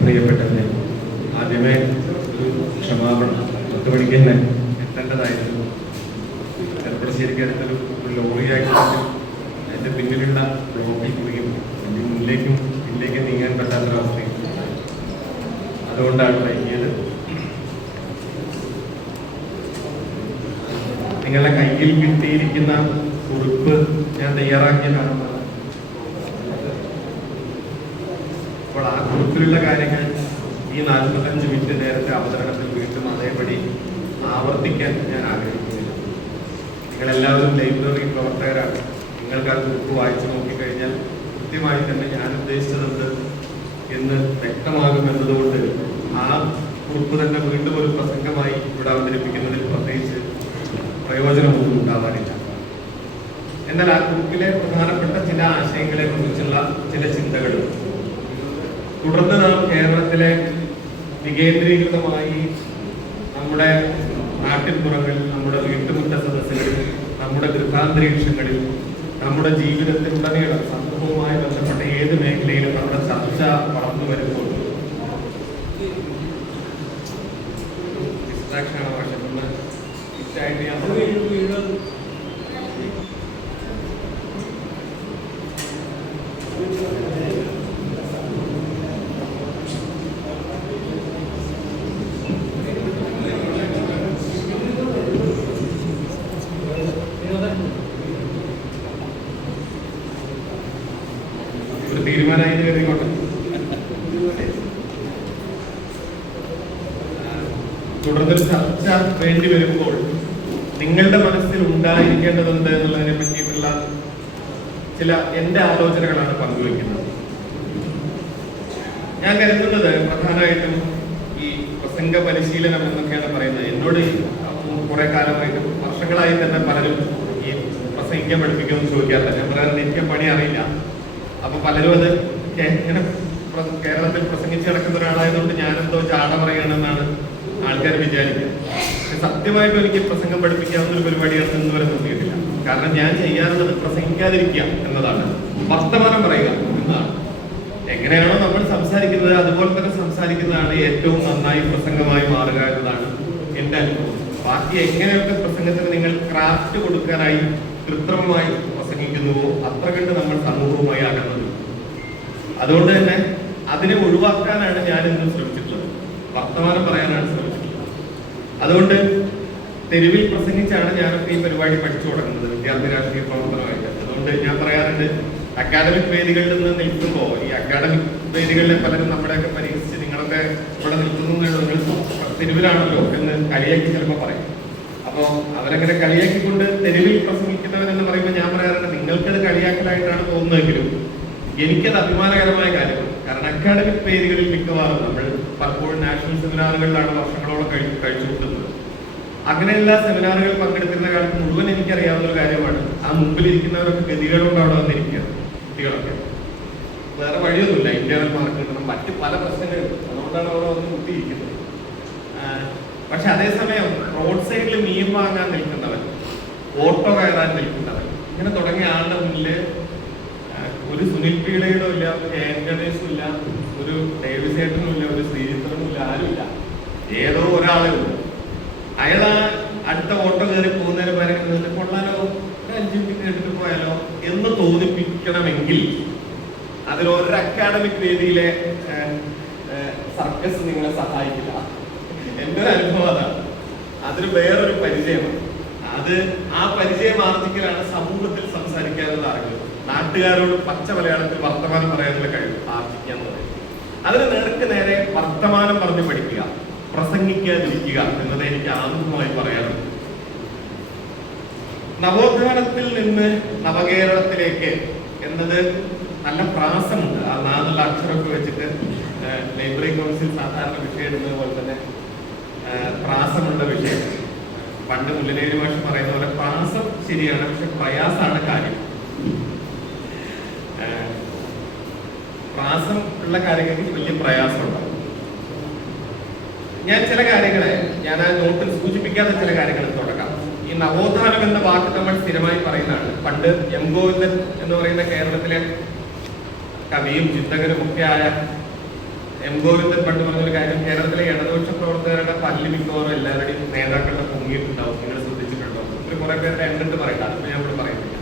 പ്രിയപ്പെട്ടവരെ, ആദ്യമേ ഒരു ക്ഷമാപണം. 10 മണിക്ക് തന്നെ എത്തേണ്ടതായിരുന്നു. ചെറുപ്പശ്ശേരിക്ക് അടുത്തൊരു ലോറി ആക്സിഡന്റ് അതിൻ്റെ പിന്നിലുള്ള ബ്ലോക്കിൽ കുടുങ്ങി എൻ്റെ മുന്നിലേക്കും നീങ്ങാൻ പറ്റാത്തൊരവസ്ഥയും, അതുകൊണ്ടാണ് വൈകിയത്. നിങ്ങളുടെ കയ്യിൽ കിട്ടിയിരിക്കുന്ന കുറിപ്പ് ഞാൻ തയ്യാറാക്കിയതാണെന്നാണ്. അപ്പോൾ ആ കുറിപ്പിലുള്ള കാര്യങ്ങൾ ഈ 45 മിനിറ്റ് നേരത്തെ അവതരണത്തിൽ വീണ്ടും അതേപടി ആവർത്തിക്കാൻ ഞാൻ ആഗ്രഹിക്കുന്നില്ല. നിങ്ങളെല്ലാവരും ലൈബ്രറി പ്രവർത്തകരാണ്. നിങ്ങൾക്ക് ആ കുറിപ്പ് വായിച്ചു നോക്കിക്കഴിഞ്ഞാൽ കൃത്യമായി തന്നെ ഞാൻ ഉദ്ദേശിച്ചത് എന്ന് വ്യക്തമാകുമെന്നതുകൊണ്ട് ആ കുറിപ്പ് തന്നെ വീണ്ടും ഒരു പ്രസംഗമായി ഇവിടെ അവതരിപ്പിക്കുന്നതിൽ പ്രത്യേകിച്ച് പ്രയോജനമൊന്നും ഉണ്ടാവാനില്ല. എന്നാൽ ആ കുറിപ്പിലെ പ്രധാനപ്പെട്ട ചില ആശയങ്ങളെ കുറിച്ചുള്ള ചില ചിന്തകളും, തുടർന്ന് നാം കേരളത്തിലെ വികേന്ദ്രീകൃതമായി നമ്മുടെ നാട്ടിൻപുറങ്ങളിൽ, നമ്മുടെ വീട്ടുമുറ്റ സദസ്സുകളിൽ, നമ്മുടെ ഗൃഹാന്തരീക്ഷങ്ങളിൽ, നമ്മുടെ ജീവിതത്തിലുടനീളം സമൂഹവുമായി ബന്ധപ്പെട്ട ഏത് മേഖലയിലും നമ്മുടെ ചർച്ച വളർന്നു വരുമ്പോൾ ഡിസ്ട്രാക്ഷനാണ് ആവശ്യപ്പെടുന്നത്. ഒരു തീരുമാനമായി കരുതിക്കോട്ടെ. തുടർന്നൊരു ചർച്ച വേണ്ടി വരുമ്പോൾ നിങ്ങളുടെ മനസ്സിൽ ഉണ്ടായിരിക്കേണ്ടതുണ്ട് എന്നുള്ളതിനെ പറ്റിയിട്ടുള്ള ചില എൻ്റെ ആലോചനകളാണ് പങ്കുവയ്ക്കുന്നത്. ഞാൻ കരുതുന്നത് പ്രധാനമായിട്ടും ഈ പ്രസംഗ പരിശീലനം എന്നൊക്കെയാണ് പറയുന്നത്. എന്നോട് കുറെ കാലമായിട്ട്, വർഷങ്ങളായി തന്നെ പലരും ഈ പ്രസംഗിക്കാൻ പഠിപ്പിക്കുമെന്ന് ചോദിക്കാറില്ല. ഞാൻ പറയാറുണ്ട് എനിക്ക് പണി അറിയില്ല. അപ്പൊ പലരും അത് ഇങ്ങനെ കേരളത്തിൽ പ്രസംഗിച്ച് നടക്കുന്ന ഒരാളായതുകൊണ്ട് ഞാനെന്തോ ചാട പറയുകയാണെന്നാണ് ആൾക്കാർ വിചാരിക്കുക. പക്ഷെ സത്യമായിട്ടും എനിക്ക് പ്രസംഗം പഠിപ്പിക്കാവുന്ന ഒരു പരിപാടിയാണ് ഇന്ന് വരെ തോന്നിയിട്ടില്ല. കാരണം ഞാൻ ചെയ്യാറുള്ളത് പ്രസംഗിക്കാതിരിക്കുക എന്നതാണ്, വർത്തമാനം പറയുക എന്നതാണ്. എങ്ങനെയാണോ നമ്മൾ സംസാരിക്കുന്നത് അതുപോലെ തന്നെ സംസാരിക്കുന്നതാണ് ഏറ്റവും നന്നായി പ്രസംഗമായി മാറുക എന്നതാണ് എൻ്റെ അനുഭവം. ബാക്കി എങ്ങനെയൊക്കെ പ്രസംഗത്തിന് നിങ്ങൾ ക്രാഫ്റ്റ് കൊടുക്കാനായി കൃത്രിമമായി പ്രസംഗിക്കുന്നുവോ അത്ര കണ്ട് നമ്മൾ സമൂഹവുമായി അകന്നത്. അതുകൊണ്ട് തന്നെ അതിനെ ഒഴിവാക്കാനാണ് ഞാൻ ഇന്ന് ശ്രമിച്ചിട്ടുള്ളത്, വർത്തമാനം പറയാനാണ് ശ്രമിച്ചിട്ടുള്ളത്. അതുകൊണ്ട് തെരുവിൽ പ്രസംഗിച്ചാണ് ഞാനൊക്കെ ഈ പരിപാടി പഠിച്ചു തുടങ്ങുന്നത്, വിദ്യാർത്ഥി രാഷ്ട്രീയ പ്രവർത്തനമായിട്ട്. അതുകൊണ്ട് ഞാൻ പറയാറുണ്ട്, അക്കാഡമിക് വേദികളിൽ നിന്ന് നിൽക്കുമ്പോൾ ഈ അക്കാഡമിക് വേദികളിലെ പലരും നമ്മുടെയൊക്കെ പരിഹസിച്ച് നിങ്ങളൊക്കെ ഇവിടെ നിൽക്കുന്നു, തെരുവിലാണല്ലോ എന്ന് കളിയാക്കി ചിലപ്പോൾ പറയും. അപ്പോൾ അവരങ്ങനെ കളിയാക്കിക്കൊണ്ട് തെരുവിൽ പ്രസംഗിക്കുന്നവരെന്ന് പറയുമ്പോൾ ഞാൻ പറയാറുണ്ട്, നിങ്ങൾക്കത് കളിയാക്കലായിട്ടാണ് തോന്നുന്നതെങ്കിലും എനിക്കത് അഭിമാനകരമായ കാര്യമാണ്. കാരണം അക്കാഡമിക് വേദികളിൽ മിക്കവാറും നമ്മൾ പലപ്പോഴും നാഷണൽ സെമിനാറുകളിലാണ് വർഷങ്ങളോളം കഴിച്ചുകൂട്ടുന്നത്. അങ്ങനെയുള്ള സെമിനാറുകൾ പങ്കെടുക്കുന്ന കാലത്ത് മുഴുവൻ എനിക്കറിയാവുന്ന ഒരു കാര്യമാണ്, ആ മുമ്പിലിരിക്കുന്നവരൊക്കെ ഗതികളോട് അവിടെ വന്നിരിക്കുക കുട്ടികളൊക്കെ. വേറെ വഴിയൊന്നുമില്ല, ഇന്റേണൽ മാർക്ക് കിട്ടണം, മറ്റ് പല പ്രശ്നങ്ങളും, അതുകൊണ്ടാണ് അവിടെ വന്ന് കുത്തിയിരിക്കുന്നത്. പക്ഷെ അതേസമയം റോഡ് സൈഡിൽ മീൻ വാങ്ങാൻ നിൽക്കുന്നവൻ, ഓട്ടോ കയറാൻ നിൽക്കുന്നവൻ, ഇങ്ങനെ തുടങ്ങിയ ആളുടെ മുന്നിൽ ഒരു സുനിൽ പീഡയുടെ ഇല്ല, ഒരു ഗണേശും ഇല്ല, ഒരു ഡേവിസ് ഏട്ടനും ഇല്ല, ഒരു ശ്രീചിത്രനും ഇല്ല, ആരുമില്ല. ഏതോ ഒരാളേ ഉള്ളൂ. അയാൾ അടുത്ത ഓട്ടോ കയറി പോകുന്നതിന് പകരം കൊള്ളാലോ, ഒരു 5 മിനിറ്റ് എടുത്ത് പോയാലോ എന്ന് തോന്നിപ്പിക്കണമെങ്കിൽ അതിലൊരു അക്കാഡമിക് വേദിയിലെ സർക്കസ് നിങ്ങളെ സഹായിക്കില്ല. എൻ്റെ ഒരു അനുഭവം അതാണ്. അതൊരു വേറൊരു പരിചയമാണ്. ആ പരിചയം ആർജിക്കലാണ് സമൂഹത്തിൽ സംസാരിക്കാനുള്ള അറിവ്, നാട്ടുകാരോട് പച്ച മലയാളത്തിൽ വർത്തമാനം പറയാനുള്ള കഴിവ് ആർജിക്കുക എന്ന് പറയും. അതിന് നേർക്ക് നേരെ വർത്തമാനം പറഞ്ഞ് പഠിക്കുക, പ്രസംഗിക്കാതിരിക്കുക എന്നത് എനിക്ക് ആമുഖമായി പറയാറുണ്ട്. നവോത്ഥാനത്തിൽ നിന്ന് നവകേരളത്തിലേക്ക് എന്നത് നല്ല പ്രാസമുണ്ട്. ആ 4 അക്ഷരമൊക്കെ വെച്ചിട്ട് ലൈബ്രറി കൗൺസിൽ സാധാരണ വിഷയം ഇടുന്നത് പോലെ തന്നെ പ്രാസമുള്ള വിഷയം. പണ്ട് മുല്ലനേരി ഭാഷ പറയുന്ന പോലെ പ്രാസം ശരിയാണ്, പക്ഷെ പ്രയാസമാണ് കാര്യം. പ്രാസം ഉള്ള കാര്യങ്ങൾക്ക് വലിയ പ്രയാസമുണ്ടാവും. ഞാൻ ചില കാര്യങ്ങളെ ഞാൻ ആ നോട്ടിൽ സൂചിപ്പിക്കാത്ത ചില കാര്യങ്ങൾ തുടങ്ങാം. ഈ നവോത്ഥാനം എന്ന വാക്ക് നമ്മൾ സ്ഥിരമായി പറയുന്നതാണ്. പണ്ട് എം ഗോവിന്ദൻ എന്ന് പറയുന്ന കേരളത്തിലെ കവിയും ചിന്തകനും ഒക്കെ ആയ എം ഗോവിന്ദൻ പണ്ട് പറഞ്ഞൊരു കാര്യം, കേരളത്തിലെ ഇടതുപക്ഷ പ്രവർത്തകരുടെ പല്ല് മിക്കവാറും എല്ലാവരുടെയും നേതാക്കളുടെ പൊങ്ങിയിട്ടുണ്ടാവും, നിങ്ങൾ ശ്രദ്ധിച്ചിട്ടുണ്ടോ? ഒരു കുറെ പേരുടെ എണ്ണിട്ട് പറയണ്ട, അതിപ്പോ ഞാൻ ഇവിടെ പറയുന്നില്ല.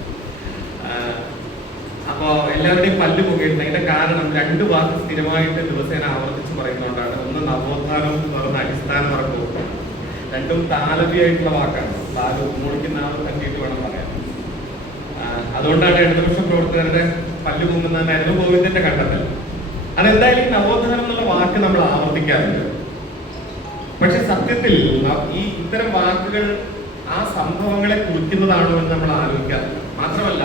അപ്പോ എല്ലാവരുടെയും പല്ല് പൊങ്ങിയിട്ടുണ്ട്. അതിന്റെ കാരണം രണ്ട് വാക്ക് സ്ഥിരമായിട്ട് ദിവസേന ആവർത്തിച്ച് പറയുന്നതുകൊണ്ടാണ്. ഒന്ന് നവോത്ഥാനം എന്ന് പറയുന്ന അടിസ്ഥാന വർഗവും, രണ്ടും താലവിയായിട്ടുള്ള വാക്കാണ്. താല് മൂളിക്കുന്ന ആൾ തന്നെയിട്ട് വേണം പറയാൻ. അതുകൊണ്ടാണ് ഇടതുപക്ഷ പ്രവർത്തകരുടെ പല്ല് പൊങ്ങുന്നതെന്നായിരുന്നു ഗോവിന്ദന്റെ കണ്ടെത്തൽ. അതെന്തായാലും ഈ നവോത്ഥാനം എന്നുള്ള വാക്ക് നമ്മൾ ആവർത്തിക്കാറുണ്ട്. പക്ഷെ സത്യത്തിൽ ഈ ഇത്തരം വാക്കുകൾ ആ സംഭവങ്ങളെ കുറിക്കുന്നതാണോ എന്ന് നമ്മൾ ആലോചിക്കാറില്ല. മാത്രമല്ല,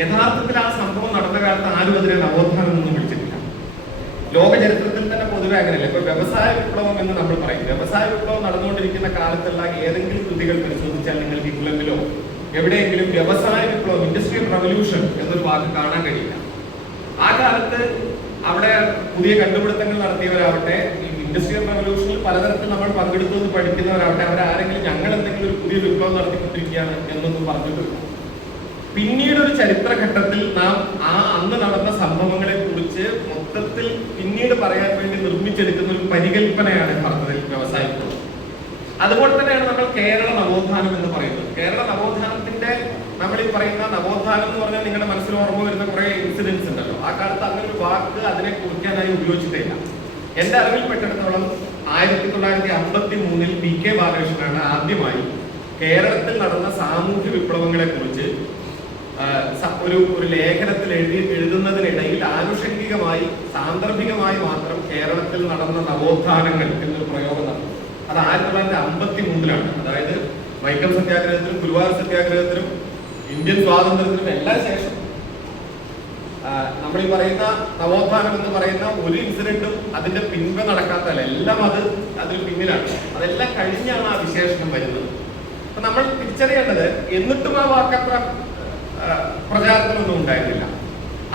യഥാർത്ഥത്തിൽ ആ സംഭവം നടന്ന കാലത്ത് ആരും അതിനെ നവോത്ഥാനം ഒന്നും വിളിച്ചിട്ടില്ല. ലോക ചരിത്രത്തിൽ തന്നെ പൊതുവെ അങ്ങനെയല്ല. ഇപ്പൊ വ്യവസായ വിപ്ലവം എന്ന് നമ്മൾ പറയും. വ്യവസായ വിപ്ലവം നടന്നുകൊണ്ടിരിക്കുന്ന കാലത്തുള്ള ഏതെങ്കിലും കൃതികൾ പരിശോധിച്ചാൽ നിങ്ങൾക്ക് ഇംഗ്ലണ്ടിലോ എവിടെയെങ്കിലും വ്യവസായ വിപ്ലവം, ഇൻഡസ്ട്രിയൽ റവല്യൂഷൻ എന്നൊരു വാക്ക് കാണാൻ കഴിയില്ല. ആ കാലത്ത് അവിടെ പുതിയ കണ്ടുപിടുത്തങ്ങൾ നടത്തിയവരാവട്ടെ, ഈ ഇൻഡസ്ട്രിയൽ റവല്യൂഷനിൽ പലതരത്തിൽ നമ്മൾ പങ്കെടുത്തത് പഠിക്കുന്നവരാവട്ടെ, അവരാരെങ്കിലും ഞങ്ങൾ എന്തെങ്കിലും ഒരു പുതിയ വിപ്ലവം നടത്തിക്കൊണ്ടിരിക്കുകയാണ് എന്നൊന്നും പറഞ്ഞിട്ടില്ല. പിന്നീട് ഒരു ചരിത്രഘട്ടത്തിൽ നാം ആ അന്ന് നടന്ന സംഭവങ്ങളെ കുറിച്ച് മൊത്തത്തിൽ പിന്നീട് പറയാൻ വേണ്ടി നിർമ്മിച്ചെടുക്കുന്ന ഒരു പരികല്പനയാണ് യഥാർത്ഥത്തിൽ വ്യവസായ വിപ്ലവം. അതുപോലെ തന്നെയാണ് നമ്മൾ കേരള നവോത്ഥാനം എന്ന് പറയുന്നത്. കേരള നവോത്ഥാനത്തിന്റെ നമ്മൾ ഈ പറയുന്ന നവോത്ഥാനം എന്ന് പറഞ്ഞാൽ നിങ്ങളുടെ മനസ്സിൽ ഓർമ്മ വരുന്ന കുറെ ഇൻസിഡൻസ് ഉണ്ടല്ലോ. ആ കാലത്ത് അങ്ങനെ ഒരു വാക്ക് അതിനെ കുറിക്കാനായി ഉപയോഗിച്ചിട്ടില്ല. എന്റെ അറിവിൽപ്പെട്ടിടത്തോളം 1953 പി കെ ബാലകൃഷ്ണനാണ് ആദ്യമായി കേരളത്തിൽ നടന്ന സാമൂഹ്യ വിപ്ലവങ്ങളെ കുറിച്ച് ഒരു ലേഖനത്തിൽ എഴുതുന്നതിനിടയിൽ ആനുഷംഗികമായി സാന്ദർഭികമായി മാത്രം കേരളത്തിൽ നടന്ന നവോത്ഥാനങ്ങൾ എന്നൊരു പ്രയോഗം നടന്നു. അത് 1953 അതായത് വൈക്കം സത്യാഗ്രഹത്തിനും ഗുരുവായൂർ സത്യാഗ്രഹത്തിനും ഇന്ത്യൻ സ്വാതന്ത്ര്യത്തിനും എല്ലാം ശേഷം നമ്മൾ ഈ പറയുന്ന നവോത്ഥാനം എന്ന് പറയുന്ന ഒരു ഇൻസിഡന്റും അതിന്റെ പിൻപ് നടക്കാത്തല്ല. എല്ലാം അതിൽ പിന്നിലാണ്. അതെല്ലാം കഴിഞ്ഞാണ് ആ വിശേഷണം വരുന്നത്. അപ്പൊ നമ്മൾ തിരിച്ചറിയേണ്ടത്, എന്നിട്ടും ആ വാക്കത്ര പ്രചാരത്തിലൊന്നും ഉണ്ടായിരുന്നില്ല.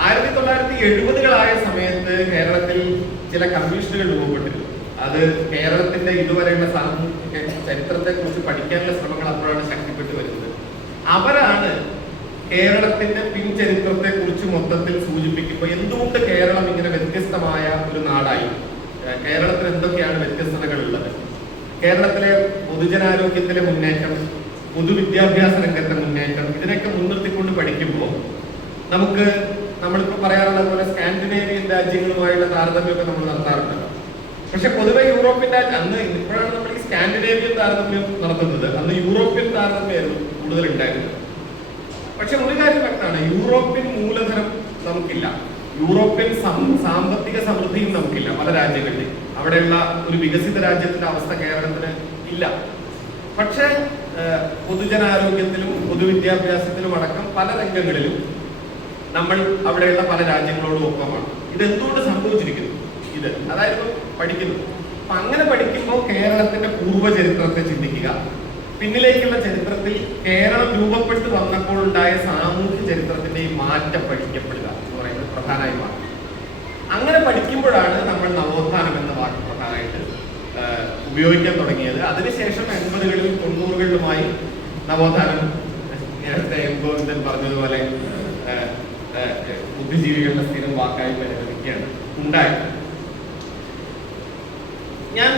1970-കളായ സമയത്ത് കേരളത്തിൽ ചില കമ്മീഷനുകൾ രൂപപ്പെട്ടിരുന്നു. അത് കേരളത്തിന്റെ ഇതുവരെയുള്ള സാമൂഹിക ചരിത്രത്തെ കുറിച്ച് പഠിക്കാനുള്ള ശ്രമങ്ങൾ അപ്പോഴാണ് ശക്തിപ്പെട്ടു വരുന്നത്. അവരാണ് കേരളത്തിന്റെ പിൻചരിത്രത്തെ കുറിച്ച് മൊത്തത്തിൽ സൂചിപ്പിക്കുമ്പോൾ എന്തുകൊണ്ട് കേരളം ഇങ്ങനെ വ്യത്യസ്തമായ ഒരു നാടായി, കേരളത്തിൽ എന്തൊക്കെയാണ് വ്യത്യസ്തതകൾ ഉള്ളത്, കേരളത്തിലെ പൊതുജനാരോഗ്യത്തിലെ മുന്നേറ്റം, പൊതുവിദ്യാഭ്യാസ രംഗത്തെ മുന്നേറ്റം, ഇതിനൊക്കെ മുൻനിർത്തിക്കൊണ്ട് പഠിക്കുമ്പോൾ നമ്മളിപ്പോൾ പറയാറുള്ള പോലെ സ്കാൻഡിനേവിയൻ രാജ്യങ്ങളുമായുള്ള താരതമ്യമൊക്കെ നമ്മൾ നടത്താറുണ്ടല്ലോ. പക്ഷെ പൊതുവെ യൂറോപ്യൻ അന്ന് ഇപ്പോഴാണ് നമ്മൾ ഈ സ്കാൻഡിനേവിയൻ താരതമ്യം നടത്തുന്നത്. അന്ന് യൂറോപ്യൻ താരതമ്യമായിരുന്നു കൂടുതൽ ഉണ്ടായിരുന്നത്. പക്ഷെ ഒരു കാര്യം വ്യക്തമാണ്, യൂറോപ്യൻ മൂലധനം നമുക്കില്ല, യൂറോപ്യൻ സാമ്പത്തിക സമൃദ്ധിയും നമുക്കില്ല. പല രാജ്യങ്ങളിലും അവിടെയുള്ള ഒരു വികസിത രാജ്യത്തിന്റെ അവസ്ഥ കേരളത്തിന് ഇല്ല. പക്ഷെ പൊതുജനാരോഗ്യത്തിലും പൊതുവിദ്യാഭ്യാസത്തിലും അടക്കം പല രംഗങ്ങളിലും നമ്മൾ അവിടെയുള്ള പല രാജ്യങ്ങളോടും ഒപ്പമാണ്. ഇതെന്തുകൊണ്ട് സംഭവിച്ചിരിക്കുന്നു? അതായിരുന്നു പഠിക്കുന്നത്. അപ്പൊ അങ്ങനെ പഠിക്കുമ്പോൾ കേരളത്തിന്റെ പൂർവ്വചരിത്രത്തെ ചിന്തിക്കുക, പിന്നിലേക്കുള്ള ചരിത്രത്തിൽ കേരളം രൂപപ്പെട്ടു വന്നപ്പോൾ ഉണ്ടായ സാമൂഹ്യ ചരിത്രത്തിന്റെ ഈ മാറ്റം പഠിക്കപ്പെടുക എന്ന് പറയുന്നത് പ്രധാനമായി മാറും. അങ്ങനെ പഠിക്കുമ്പോഴാണ് നമ്മൾ നവോത്ഥാനം എന്ന വാക്ക് പ്രധാനമായിട്ട് ഉപയോഗിക്കാൻ തുടങ്ങിയത്. അതിനുശേഷം 80-കളിലും 90-കളിലുമായി നവോത്ഥാനം നേരത്തെ എം ഗോവിന്ദൻ പറഞ്ഞതുപോലെ ബുദ്ധിജീവികളുടെ സ്ഥിരം വാക്കായി പരിഗണിക്കുകയാണ് ഉണ്ടായത്. ഞാൻ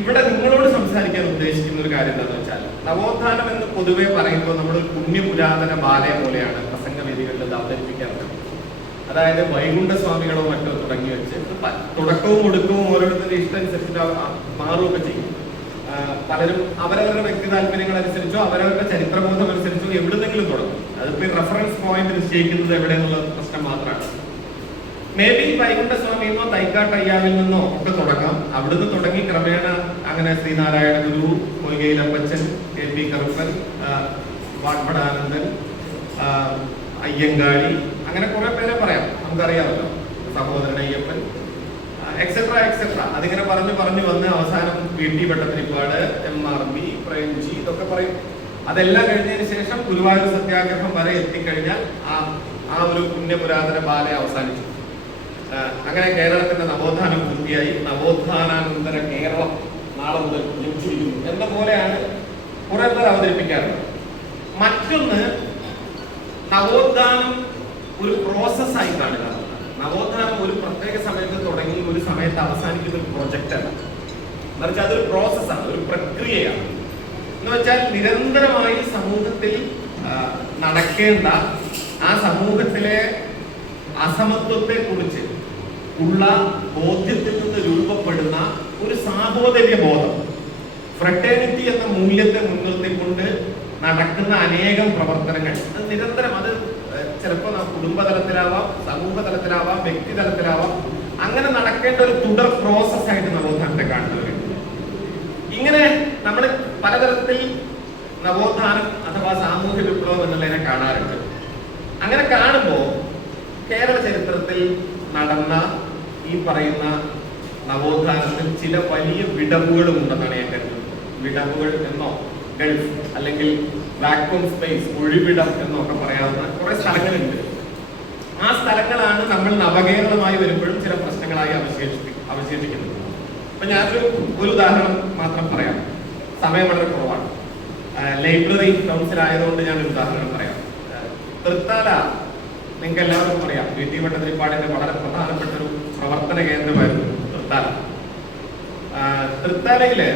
ഇവിടെ നിങ്ങളോട് സംസാരിക്കാൻ ഉദ്ദേശിക്കുന്ന ഒരു കാര്യം എന്താണെന്ന് വെച്ചാൽ, നവോത്ഥാനം എന്ന് പൊതുവെ പറയുമ്പോൾ നമ്മൾ പുണ്യപുരാതന ബാലയെ പോലെയാണ് പ്രസംഗവേദികളിൽ ഇത് അവതരിപ്പിക്കാറുള്ളത്. അതായത് വൈകുണ്ഠസ്വാമികളോ മറ്റോ തുടങ്ങി വെച്ച് തുടക്കവും ഒടുക്കവും ഓരോരുത്തരുടെ ഇഷ്ടമനുസരിച്ച് മാറുകയൊക്കെ ചെയ്യും. പലരും അവരവരുടെ വ്യക്തി താല്പര്യങ്ങൾ അനുസരിച്ചോ അവരവരുടെ ചരിത്രബോധം അനുസരിച്ചോ എവിടുന്നെങ്കിലും തുടങ്ങും. അതിപ്പോ റെഫറൻസ് പോയിന്റ് നിശ്ചയിക്കുന്നത് എവിടെയെന്നുള്ള പ്രശ്നം മാത്രമാണ്. മേ ബി വൈകുണ്ഠസ്വാമിന്നോ തൈക്കാട്ടയ്യാവിൽ നിന്നോ ഒക്കെ തുടങ്ങാം. അവിടുന്ന് തുടങ്ങി ക്രമേണ അങ്ങനെ ശ്രീനാരായണ ഗുരു, പൊയ്കയിലപ്പച്ചൻ, കെ പി കറുപ്പൻ, വാഗ്ഭടാനന്ദൻ, അയ്യങ്കാളി, അങ്ങനെ കുറെ പേരെ പറയാം, നമുക്കറിയാമല്ലോ, സഹോദരൻ അയ്യപ്പൻ, എക്സെട്ര എക്സെട്ര. അതിങ്ങനെ പറഞ്ഞു വന്ന് അവസാനം VT ഭട്ടതിരിപ്പാട്, MRB, പ്രേംജി ഇതൊക്കെ പറയും. അതെല്ലാം കഴിഞ്ഞതിന് ശേഷം ഗുരുവായൂർ സത്യാഗ്രഹം വരെ എത്തിക്കഴിഞ്ഞാൽ ആ ഒരു പുണ്യപുരാതന ബാല അവസാനിച്ചു. അങ്ങനെ കേരളത്തിന്റെ നവോത്ഥാനം പൂർത്തിയായി. നവോത്ഥാനാനന്തര കേരളം നാളെ മുതൽ ജനിച്ചിരിക്കുന്നു എന്ന പോലെയാണ് കുറെ പേർ അവതരിപ്പിക്കാറുള്ളത്. മറ്റൊന്ന്, നവോത്ഥാനം ഒരു പ്രോസസ്സായി കാണുക. നവോത്ഥാനം ഒരു പ്രത്യേക സമയത്ത് തുടങ്ങി ഒരു സമയത്ത് അവസാനിക്കുന്ന ഒരു പ്രൊജക്റ്റ് അല്ല. എന്ന് വെച്ചാൽ അതൊരു പ്രോസസ്സാണ്, ഒരു പ്രക്രിയയാണ്. എന്ന് വെച്ചാൽ നിരന്തരമായി സമൂഹത്തിൽ നടക്കേണ്ട, ആ സമൂഹത്തിലെ അസമത്വത്തെ കുറിച്ച് ഉള്ള ബോധ്യത്തിൽ നിന്ന് രൂപപ്പെടുന്ന ഒരു സാഹോദര്യ ബോധം, ഫ്രട്ടേണിറ്റി എന്ന മൂല്യത്തെ മുൻനിർത്തിക്കൊണ്ട് നടക്കുന്ന അനേകം പ്രവർത്തനങ്ങൾ, അത് നിരന്തരം, അത് ചിലപ്പോൾ കുടുംബതലത്തിലാവാം, സമൂഹ തലത്തിലാവാം, വ്യക്തി തലത്തിലാവാം, അങ്ങനെ നടക്കേണ്ട ഒരു തുടർ പ്രോസസ്സായിട്ട് നവോത്ഥാനത്തെ കാണുന്നവരുണ്ട്. ഇങ്ങനെ നമ്മൾ പലതരത്തിൽ നവോത്ഥാനം അഥവാ സാമൂഹ്യ വിപ്ലവം എന്നുള്ളതിനെ കാണാറുണ്ട്. അങ്ങനെ കാണുമ്പോൾ കേരള ചരിത്രത്തിൽ നടന്ന ഈ പറയുന്ന നവോത്ഥാനത്തിൽ ചില വലിയ വിടവുകളും ഉണ്ടെന്നാണ് ഞാൻ കരുതുന്നത്. വിടവുകൾ എന്നോ ഗൾഫ് അല്ലെങ്കിൽ വാക്വം സ്പേസ്, ഒഴിവിടം എന്നൊക്കെ പറയാവുന്ന കുറെ സ്ഥലങ്ങളുണ്ട്. ആ സ്ഥലങ്ങളാണ് നമ്മൾ നവകേരളമായി വരുമ്പോഴും ചില പ്രശ്നങ്ങളായി അവശേഷിക്കുന്നത്. അപ്പൊ ഞാനൊരു ഉദാഹരണം മാത്രം പറയാം, സമയം വളരെ കുറവാണ്. ലൈബ്രറി കൗൺസിൽ ആയതുകൊണ്ട് ഞാനൊരു ഉദാഹരണം പറയാം. തൃത്താല നിങ്ങൾക്ക് എല്ലാവർക്കും അറിയാം, വി.ടി. ഭട്ടതിരിപ്പാടിന്റെ വളരെ പ്രധാനപ്പെട്ട ഒരു പ്രവർത്തന കേന്ദ്രമായിരുന്നു തൃത്താല. തൃത്താലയില്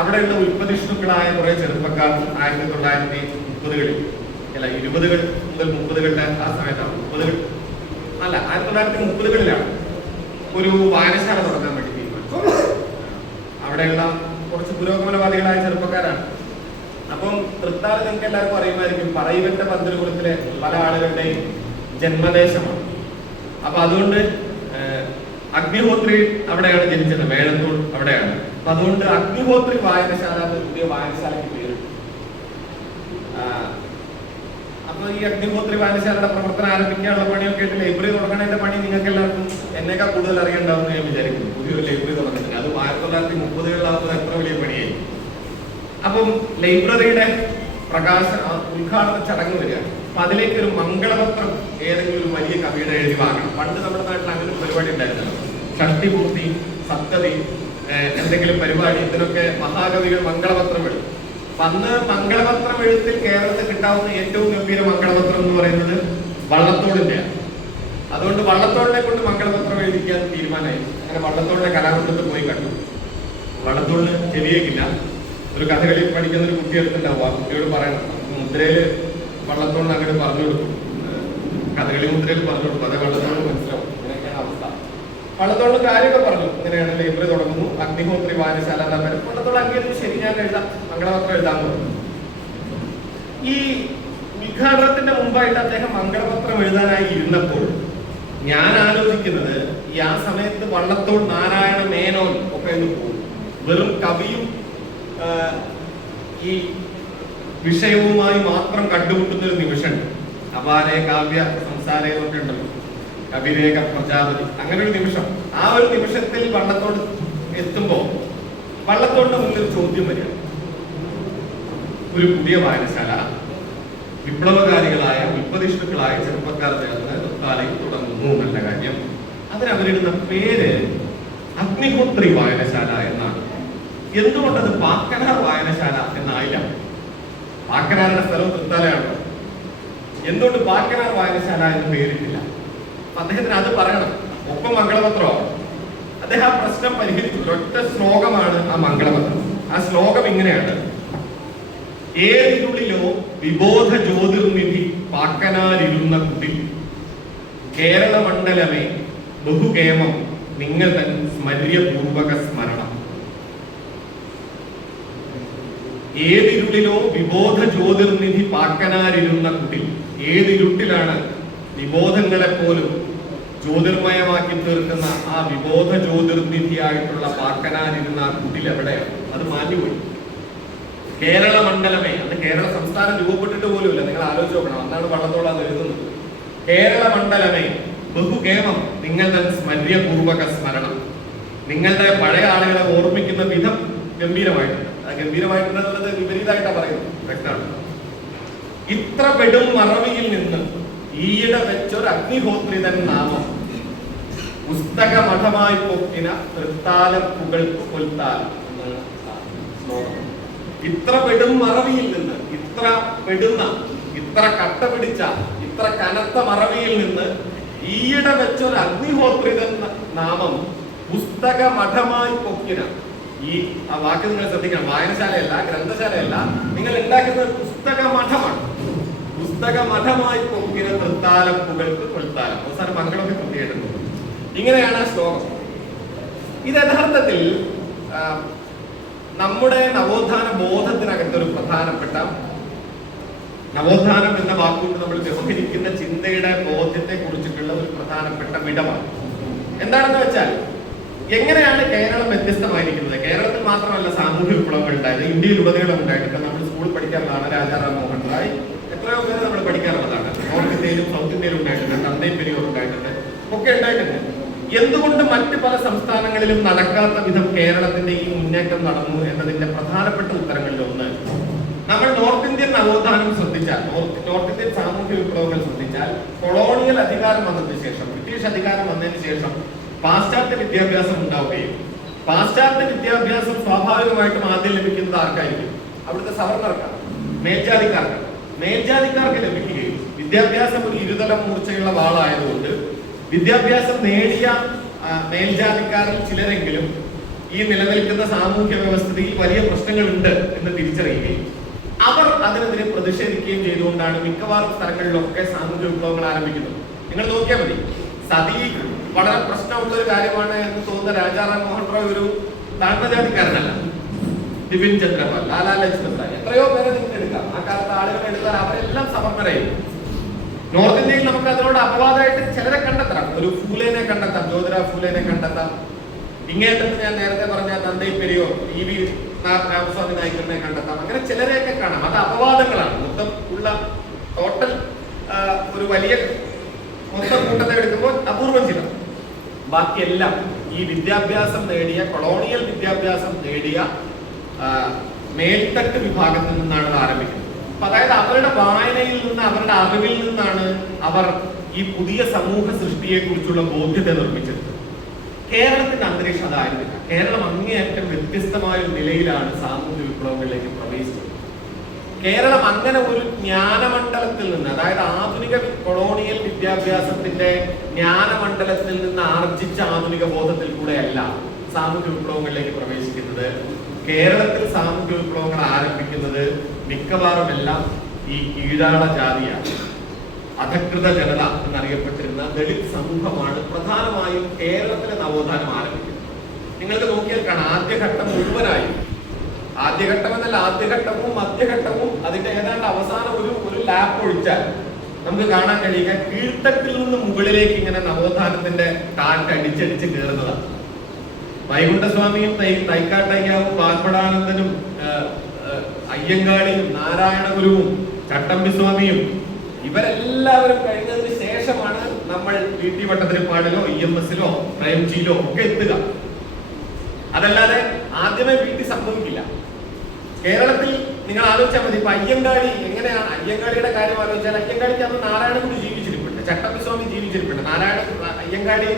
അവിടെയുള്ള ഉൽപ്പതിഷ്ണുക്കളായ കുറെ ചെറുപ്പക്കാർ 1930-കളിൽ അല്ല 20 മുതൽ 30-കളുടെ ആ സമയത്താണ്, 1930-കളിലാണ് ഒരു വായനശാല തുടങ്ങാൻ വേണ്ടി തീരുമാനിച്ചു. അവിടെയുള്ള കുറച്ച് പുരോഗമനവാദികളായ ചെറുപ്പക്കാരാണ്. അപ്പം തൃത്താല നിങ്ങൾക്ക് എല്ലാവർക്കും അറിയുമായിരിക്കും, പറയിവെട്ട പന്തലുകുളത്തിലെ പല ആളുകളുടെയും ജന്മദേശമാണ്. അപ്പൊ അതുകൊണ്ട് അഗ്നിഹോത്രി അവിടെയാണ് ജനിച്ചത്, വേഴന്തൂർ അവിടെയാണ്. അപ്പൊ അതുകൊണ്ട് അഗ്നിഹോത്രി വായനശാല പുതിയ വായനശാലയ്ക്ക് പേര്. അപ്പൊ ഈ അഗ്നിഹോത്രി വായനശാലയുടെ പ്രവർത്തനം ആരംഭിക്കാനുള്ള പണിയൊക്കെ ആയിട്ട് ലൈബ്രറി തുടങ്ങണതിന്റെ പണി നിങ്ങൾക്ക് എല്ലാവർക്കും എന്നേക്കാൾ കൂടുതൽ അറിയണ്ടാവും ഞാൻ വിചാരിക്കുന്നു. പുതിയൊരു ലൈബ്രറി തുടങ്ങുന്നത് അത് 1930-കളിലാവുമ്പോൾ എത്ര വലിയ പണിയായി. അപ്പം ലൈബ്രറിയുടെ ഉദ്ഘാടന ചടങ്ങ് വരികയാണ്. അപ്പൊ അതിലേക്ക് ഒരു മംഗളപത്രം ഏതെങ്കിലും ഒരു വലിയ കവിയുടെ എഴുതി വാങ്ങണം. പണ്ട് നമ്മുടെ നാട്ടിൽ അങ്ങനെ ഒരു പരിപാടി ഉണ്ടായിരുന്നല്ലോ, ഷഷ്ടിപൂർത്തി, സപ്തതി, എന്തെങ്കിലും പരിപാടി, ഇതിനൊക്കെ മഹാകവികൾ മംഗളപത്രം എഴുതും. അന്ന് മംഗളപത്രം എഴുത്തിൽ കേരളത്തിൽ കിട്ടാവുന്ന ഏറ്റവും ഗംഭീര മംഗളപത്രം എന്ന് പറയുന്നത് വള്ളത്തോടിന്റെയാണ്. അതുകൊണ്ട് വള്ളത്തോടിനെ കൊണ്ട് മംഗളപത്രം എഴുതിക്കാൻ തീരുമാനമായി. അങ്ങനെ വള്ളത്തോടിന്റെ കലാമണ്ഡലത്തിൽ പോയി കണ്ടു. വള്ളത്തോടിന് ചെവിയേക്കില്ല. ഒരു കഥകളി പഠിക്കുന്ന ഒരു കുട്ടി എടുത്തിട്ടുണ്ടാവും, ആ കുട്ടിയോട് പറയണം, മുദ്രയില് വള്ളത്തോടിന് അങ്ങനെ പറഞ്ഞു കൊടുക്കും, കഥകളി മുദ്രയിൽ പറഞ്ഞു കൊടുക്കും, അതേ വള്ളത്തോട് മനസ്സിലാവും. ഇങ്ങനെയൊക്കെയാണ് അവസ്ഥ. വള്ളത്തോട് കാര്യമൊക്കെ പറഞ്ഞു, ഇങ്ങനെയാണ് ലൈബ്രറി തുടങ്ങുന്നു, അഗ്നിഹോത്രി വായനശാല എന്നാ പേര്. വള്ളത്തോട് അംഗീകരിച്ചു, ശരി ഞാൻ എഴുതാം, മംഗളപത്രം എഴുതാമെന്ന് പറഞ്ഞു. ഈ ഉദ്ഘാടനത്തിന്റെ മുമ്പായിട്ട് അദ്ദേഹം മംഗളപത്രം എഴുതാനായി ഇരുന്നപ്പോൾ ഞാൻ ആലോചിക്കുന്നത്, ഈ ആ സമയത്ത് വള്ളത്തോട് നാരായണ മേനോൻ ഒക്കെ ഒന്ന് പോകും, വെറും കവിയും ഈ വിഷയവുമായി മാത്രം കണ്ടുമുട്ടുന്ന ഒരു നിമിഷമുണ്ട്. അപാരേ കാവ്യ സംസാരയൊക്കെ ഉണ്ടല്ലോ, കവിരേഖ പ്രജാപതി, അങ്ങനെ ഒരു നിമിഷം. ആ ഒരു നിമിഷത്തിൽ വള്ളത്തോട് എത്തുമ്പോ വള്ളത്തോടിന്റെ മുന്നിൽ ചോദ്യം വരിക, ഒരു പുതിയ വായനശാല വിപ്ലവകാരികളായ ഉൽപ്പതിഷ്ണുക്കളായ ചെറുപ്പക്കാർ ചേർന്ന് തൃത്താലയിൽ തുടങ്ങുന്നു, നല്ല കാര്യം. അതിനവരിടുന്ന പേര് അഗ്നിഹോത്രി വായനശാല എന്നാണ്. എന്തുകൊണ്ടത് പാക്കനാർ വായനശാല എന്നായില്ല? പാക്കനാരുടെ സ്ഥലം തൃത്താലയാണല്ലോ, എന്തുകൊണ്ട് പാക്കനാർ വായനശാല എന്ന് പേരിട്ടില്ല? അദ്ദേഹത്തിന് അത് പറയണം, ഒപ്പം മംഗളപത്രമാണ്. അദ്ദേഹം ആ പ്രശ്നം പരിഹരിച്ചു. ഒറ്റ ശ്ലോകമാണ് ആ മംഗളപത്രം. ആ ശ്ലോകം ഇങ്ങനെയാണ്: ഏതിനുള്ളിലോ വിബോധ ജ്യോതിർനിധി പാക്കനാരിരുന്ന കുടിൽ, കേരള മണ്ഡലമേ ബഹുകേമം നിങ്ങൾ തൻ സ്മര്യപൂർവക സ്മരണം. ഏതിരുളിലോ വിബോധ ജ്യോതിർനിധി പാക്കനാരിരുന്ന കുടിൽ. ഏതിരുട്ടിലാണ് വിബോധങ്ങളെ പോലും ജ്യോതിർമയമാക്കി തീർക്കുന്ന ആ വിബോധ ജ്യോതിർനിധിയായിട്ടുള്ള പാക്കനാരിരുന്ന ആ കുടിൽ എവിടെയാണ്? അത് മാഞ്ഞുപോയി. കേരള മണ്ഡലമേ, അത് കേരള സംസ്ഥാനം രൂപപ്പെട്ടിട്ട് പോലുമില്ല. നിങ്ങൾ ആലോചിച്ച് നോക്കണം, അന്നാണ് വള്ളത്തോട് അത് എഴുതുന്നത്. കേരള മണ്ഡലമേ ബഹുകേമം നിങ്ങൾ തൻ സ്മര്യപൂർവക സ്മരണം. നിങ്ങളുടെ പഴയ ആളുകളെ ഓർമ്മിക്കുന്ന വിധം ഗംഭീരമായിട്ടുണ്ട്. ഗംഭീരമായിട്ടുള്ളത് വിപരീതമായിട്ടാണ് പറയുന്നത്, വ്യക്തമാണ്. ഇത്ര പെടും മറവിയിൽ നിന്ന് ഈയിടെ വെച്ചൊരു അഗ്നിഹോത്രിതൻ നാമം പുസ്തക മഠമായി പൊക്കിന തൃത്താലം പുകൾക്ക് കൊൽത്താലം എന്നാണ് ശ്ലോകം. ഇത്ര പെടും മറവിയിൽ നിന്ന്, ഇത്ര പെടുന്ന, ഇത്ര കട്ട പിടിച്ച, ഇത്ര കനത്ത മറവിയിൽ നിന്ന് ഈയിടെ വെച്ചൊരു അഗ്നിഹോത്രിത നാമം പുസ്തക മഠമായി പൊക്കിന. ഈ ആ വാക്ക് നിങ്ങൾ ശ്രദ്ധിക്കണം. വായനശാലയല്ല, ഗ്രന്ഥശാലയല്ല, നിങ്ങൾ ഉണ്ടാക്കുന്ന പുസ്തക മഠമാണ്. പുസ്തക മഠമായി പൊക്കിന തൃത്താലപ്പുകൾക്ക് കൊൽത്താലം. അവസാനം മംഗളമൊക്കെ കൃത്യമായിട്ടുണ്ട്. ഇങ്ങനെയാണ് ആ ശ്ലോകം. ഇത് യഥാർത്ഥത്തിൽ നമ്മുടെ നവോത്ഥാന ബോധത്തിനകത്തൊരു പ്രധാനപ്പെട്ട, നവോത്ഥാനം എന്ന വാക്കുകൊണ്ട് നമ്മൾ വ്യവഹരിക്കുന്ന ചിന്തയുടെ ബോധ്യത്തെ കുറിച്ചിട്ടുള്ള ഒരു പ്രധാനപ്പെട്ട വിടവാണ്. എന്താണെന്ന് വെച്ചാൽ, എങ്ങനെയാണ് കേരളം വ്യത്യസ്തമായിരിക്കുന്നത്? കേരളത്തിൽ മാത്രമല്ല സാമൂഹ്യ വിപ്ലവങ്ങൾ ഉണ്ടായത്, ഇന്ത്യയിലുടനീളം ഉണ്ടായിട്ടുണ്ട്. നമ്മൾ സ്കൂളിൽ പഠിക്കാറുള്ളതാണ് രാജാറാം മോഹൻ റായ്, എത്രയോ പേര് നമ്മൾ പഠിക്കാറുള്ളതാണ്. നോർത്ത് ഇന്ത്യയിലും സൗത്ത് ഇന്ത്യയിലും ഉണ്ടായിട്ടുണ്ട്, തന്തയും പെരിയോർ ഉണ്ടായിട്ടുണ്ട്, ഒക്കെ ഉണ്ടായിട്ടുണ്ട്. എന്തുകൊണ്ട് മറ്റ് പല സംസ്ഥാനങ്ങളിലും നടക്കാത്ത വിധം കേരളത്തിന്റെ ഈ മുന്നേറ്റം നടന്നു എന്നതിന്റെ പ്രധാനപ്പെട്ട ഉത്തരങ്ങളിൽ ഒന്ന്, നമ്മൾ നോർത്ത് ഇന്ത്യൻ നവോത്ഥാനം ശ്രദ്ധിച്ചാൽ, നോർത്ത് ഇന്ത്യൻ സാമൂഹ്യ വിപ്ലവങ്ങൾ ശ്രദ്ധിച്ചാൽ, കൊളോണിയൽ അധികാരം വന്നതിന് ശേഷം, ബ്രിട്ടീഷ് അധികാരം വന്നതിന് ശേഷം പാശ്ചാത്യ വിദ്യാഭ്യാസം ഉണ്ടാവുകയും, പാശ്ചാത്യ വിദ്യാഭ്യാസം സ്വാഭാവികമായിട്ടും ആദ്യം ലഭിക്കുന്നത് ആർക്കായിരിക്കും? അവിടുത്തെ സവർണർക്കാണ്, മേൽജാതിക്കാർക്കാണ്. മേൽജാതിക്കാർക്ക് ലഭിക്കുകയും, വിദ്യാഭ്യാസം ഒരു ഇരുതല മൂർച്ചയുള്ള വാളായതുകൊണ്ട് വിദ്യാഭ്യാസം നേടിയ മേൽജാതിക്കാരിൽ ചിലരെങ്കിലും ഈ നിലനിൽക്കുന്ന സാമൂഹ്യ വ്യവസ്ഥയിൽ വലിയ പ്രശ്നങ്ങളുണ്ട് എന്ന് തിരിച്ചറിയുകയും അവർ അതിനെതിരെ പ്രതിഷേധിക്കുകയും ചെയ്തുകൊണ്ടാണ് മിക്കവാറും സ്ഥലങ്ങളിലൊക്കെ സാമൂഹ്യ വിപ്ലവങ്ങൾ ആരംഭിക്കുന്നത്. നിങ്ങൾ നോക്കിയാൽ മതി, സതി വളരെ പ്രശ്നമുള്ള ഒരു കാര്യമാണ് എന്ന് തോന്നുന്ന രാജാറാം മോഹൻ റോയ് ഒരു താഴ്ന്ന ജാതിക്കാരനല്ല. ബിപിൻ ചന്ദ്രപാൽ, ലാലാ ലജ്പത് റായ്, എത്രയോ പേരെ നിങ്ങൾക്ക് എടുക്കാം. ആ കാലത്ത് ആളുകളെ എടുത്താൽ അവരെല്ലാം സമർപ്പരായിരുന്നു. നോർത്ത് ഇന്ത്യയിൽ നമുക്ക് അതിനോട് അപവാദമായിട്ട് ചിലരെ കണ്ടെത്താം. ഒരു ഫൂലേനെ കണ്ടെത്താം, ജ്യോതിറാവ് ഫൂലേനെ കണ്ടെത്താം. ഇങ്ങേറ്റത്ത് ഞാൻ നേരത്തെ പറഞ്ഞ തന്തൈ പെരിയോർ, ഇ വി രാമസ്വാമി നായ്ക്കറിനെ കണ്ടെത്താം. അങ്ങനെ ചിലരെയൊക്കെ കാണാം. അത് അപവാദങ്ങളാണ്. മൊത്തം ഉള്ള ടോട്ടൽ ഒരു വലിയ മൊത്തം കൂട്ടത്തെ എടുക്കുമ്പോൾ അപൂർവം ചിലർ. ബാക്കിയെല്ലാം ഈ വിദ്യാഭ്യാസം നേടിയ, കൊളോണിയൽ വിദ്യാഭ്യാസം നേടിയ മേൽത്തട്ട് വിഭാഗത്തിൽ നിന്നാണ് അത് ആരംഭിക്കുന്നത്. അതായത് അവരുടെ വായനയിൽ നിന്ന്, അവരുടെ അറിവിൽ നിന്നാണ് അവർ ഈ പുതിയ സമൂഹ സൃഷ്ടിയെ കുറിച്ചുള്ള ബോധ്യത നിർമ്മിച്ചത്. കേരളത്തിന്റെ അന്തരീക്ഷം അതായിരുന്നില്ല. കേരളം അങ്ങേയറ്റം വ്യത്യസ്തമായ ഒരു നിലയിലാണ് സാമൂഹ്യ വിപ്ലവങ്ങളിലേക്ക് പ്രവേശിച്ചത്. കേരളം അങ്ങനെ ഒരു ജ്ഞാനമണ്ഡലത്തിൽ നിന്ന്, അതായത് ആധുനിക കൊളോണിയൽ വിദ്യാഭ്യാസത്തിന്റെ ജ്ഞാനമണ്ഡലത്തിൽ നിന്ന് ആർജിച്ച ആധുനിക ബോധത്തിൽ കൂടെയല്ല സാമൂഹ്യ വിപ്ലവങ്ങളിലേക്ക് പ്രവേശിക്കുന്നത്. കേരളത്തിൽ സാമൂഹ്യ വിപ്ലവങ്ങൾ ആരംഭിക്കുന്നത് മിക്കവാറും എല്ലാം ഈ കീഴാള ജാതിയാണ്. അധകൃത ജനത എന്നറിയപ്പെട്ടിരുന്ന ദളിത് സമൂഹമാണ് പ്രധാനമായും കേരളത്തിലെ നവോത്ഥാനം ആരംഭിക്കുന്നത്. നിങ്ങൾക്ക് നോക്കിയാൽ കാണാം, ആദ്യഘട്ടം മുഴുവനായും, ആദ്യഘട്ടം എന്നല്ല, ആദ്യഘട്ടവും മധ്യഘട്ടവും അതിന്റെ ഏതാണ്ട് അവസാനം ഒരു ലാപ്പ് ഒഴിച്ചാൽ നമുക്ക് കാണാൻ കഴിയുക കീഴ്ത്തട്ടിൽ നിന്ന് മുകളിലേക്ക് ഇങ്ങനെ നവോത്ഥാനത്തിന്റെ കാറ്റ് അടിച്ചടിച്ച് കയറുന്നതാണ്. വൈകുണ്ഠസ്വാമിയും തൈക്കാട്ടയ്യാവും പാൽപ്പടാനന്ദനും അയ്യങ്കാളിയും നാരായണ ഗുരുവും ചട്ടമ്പി സ്വാമിയും ഇവരെല്ലാവരും കഴിഞ്ഞതിന് ശേഷമാണ് നമ്മൾ VT ഭട്ടതിരിപ്പാടിലോ EMS-ലോ പ്രേംജിയിലോ ഒക്കെ എത്തുക. അതല്ലാതെ ആദ്യമേ VT സംഭവിക്കില്ല. കേരളത്തിൽ നിങ്ങൾ ആലോചിച്ചാൽ മതി. ഇപ്പൊ അയ്യങ്കാളി എങ്ങനെയാണ്? അയ്യങ്കാളിയുടെ കാര്യം ആലോചിച്ചാൽ അയ്യങ്കാളിക്ക് അന്ന് നാരായണഗുരു ജീവിച്ചിരിപ്പുണ്ട്, ചട്ടമ്പി സ്വാമി ജീവിച്ചിരിപ്പുണ്ട്. അയ്യങ്കാളി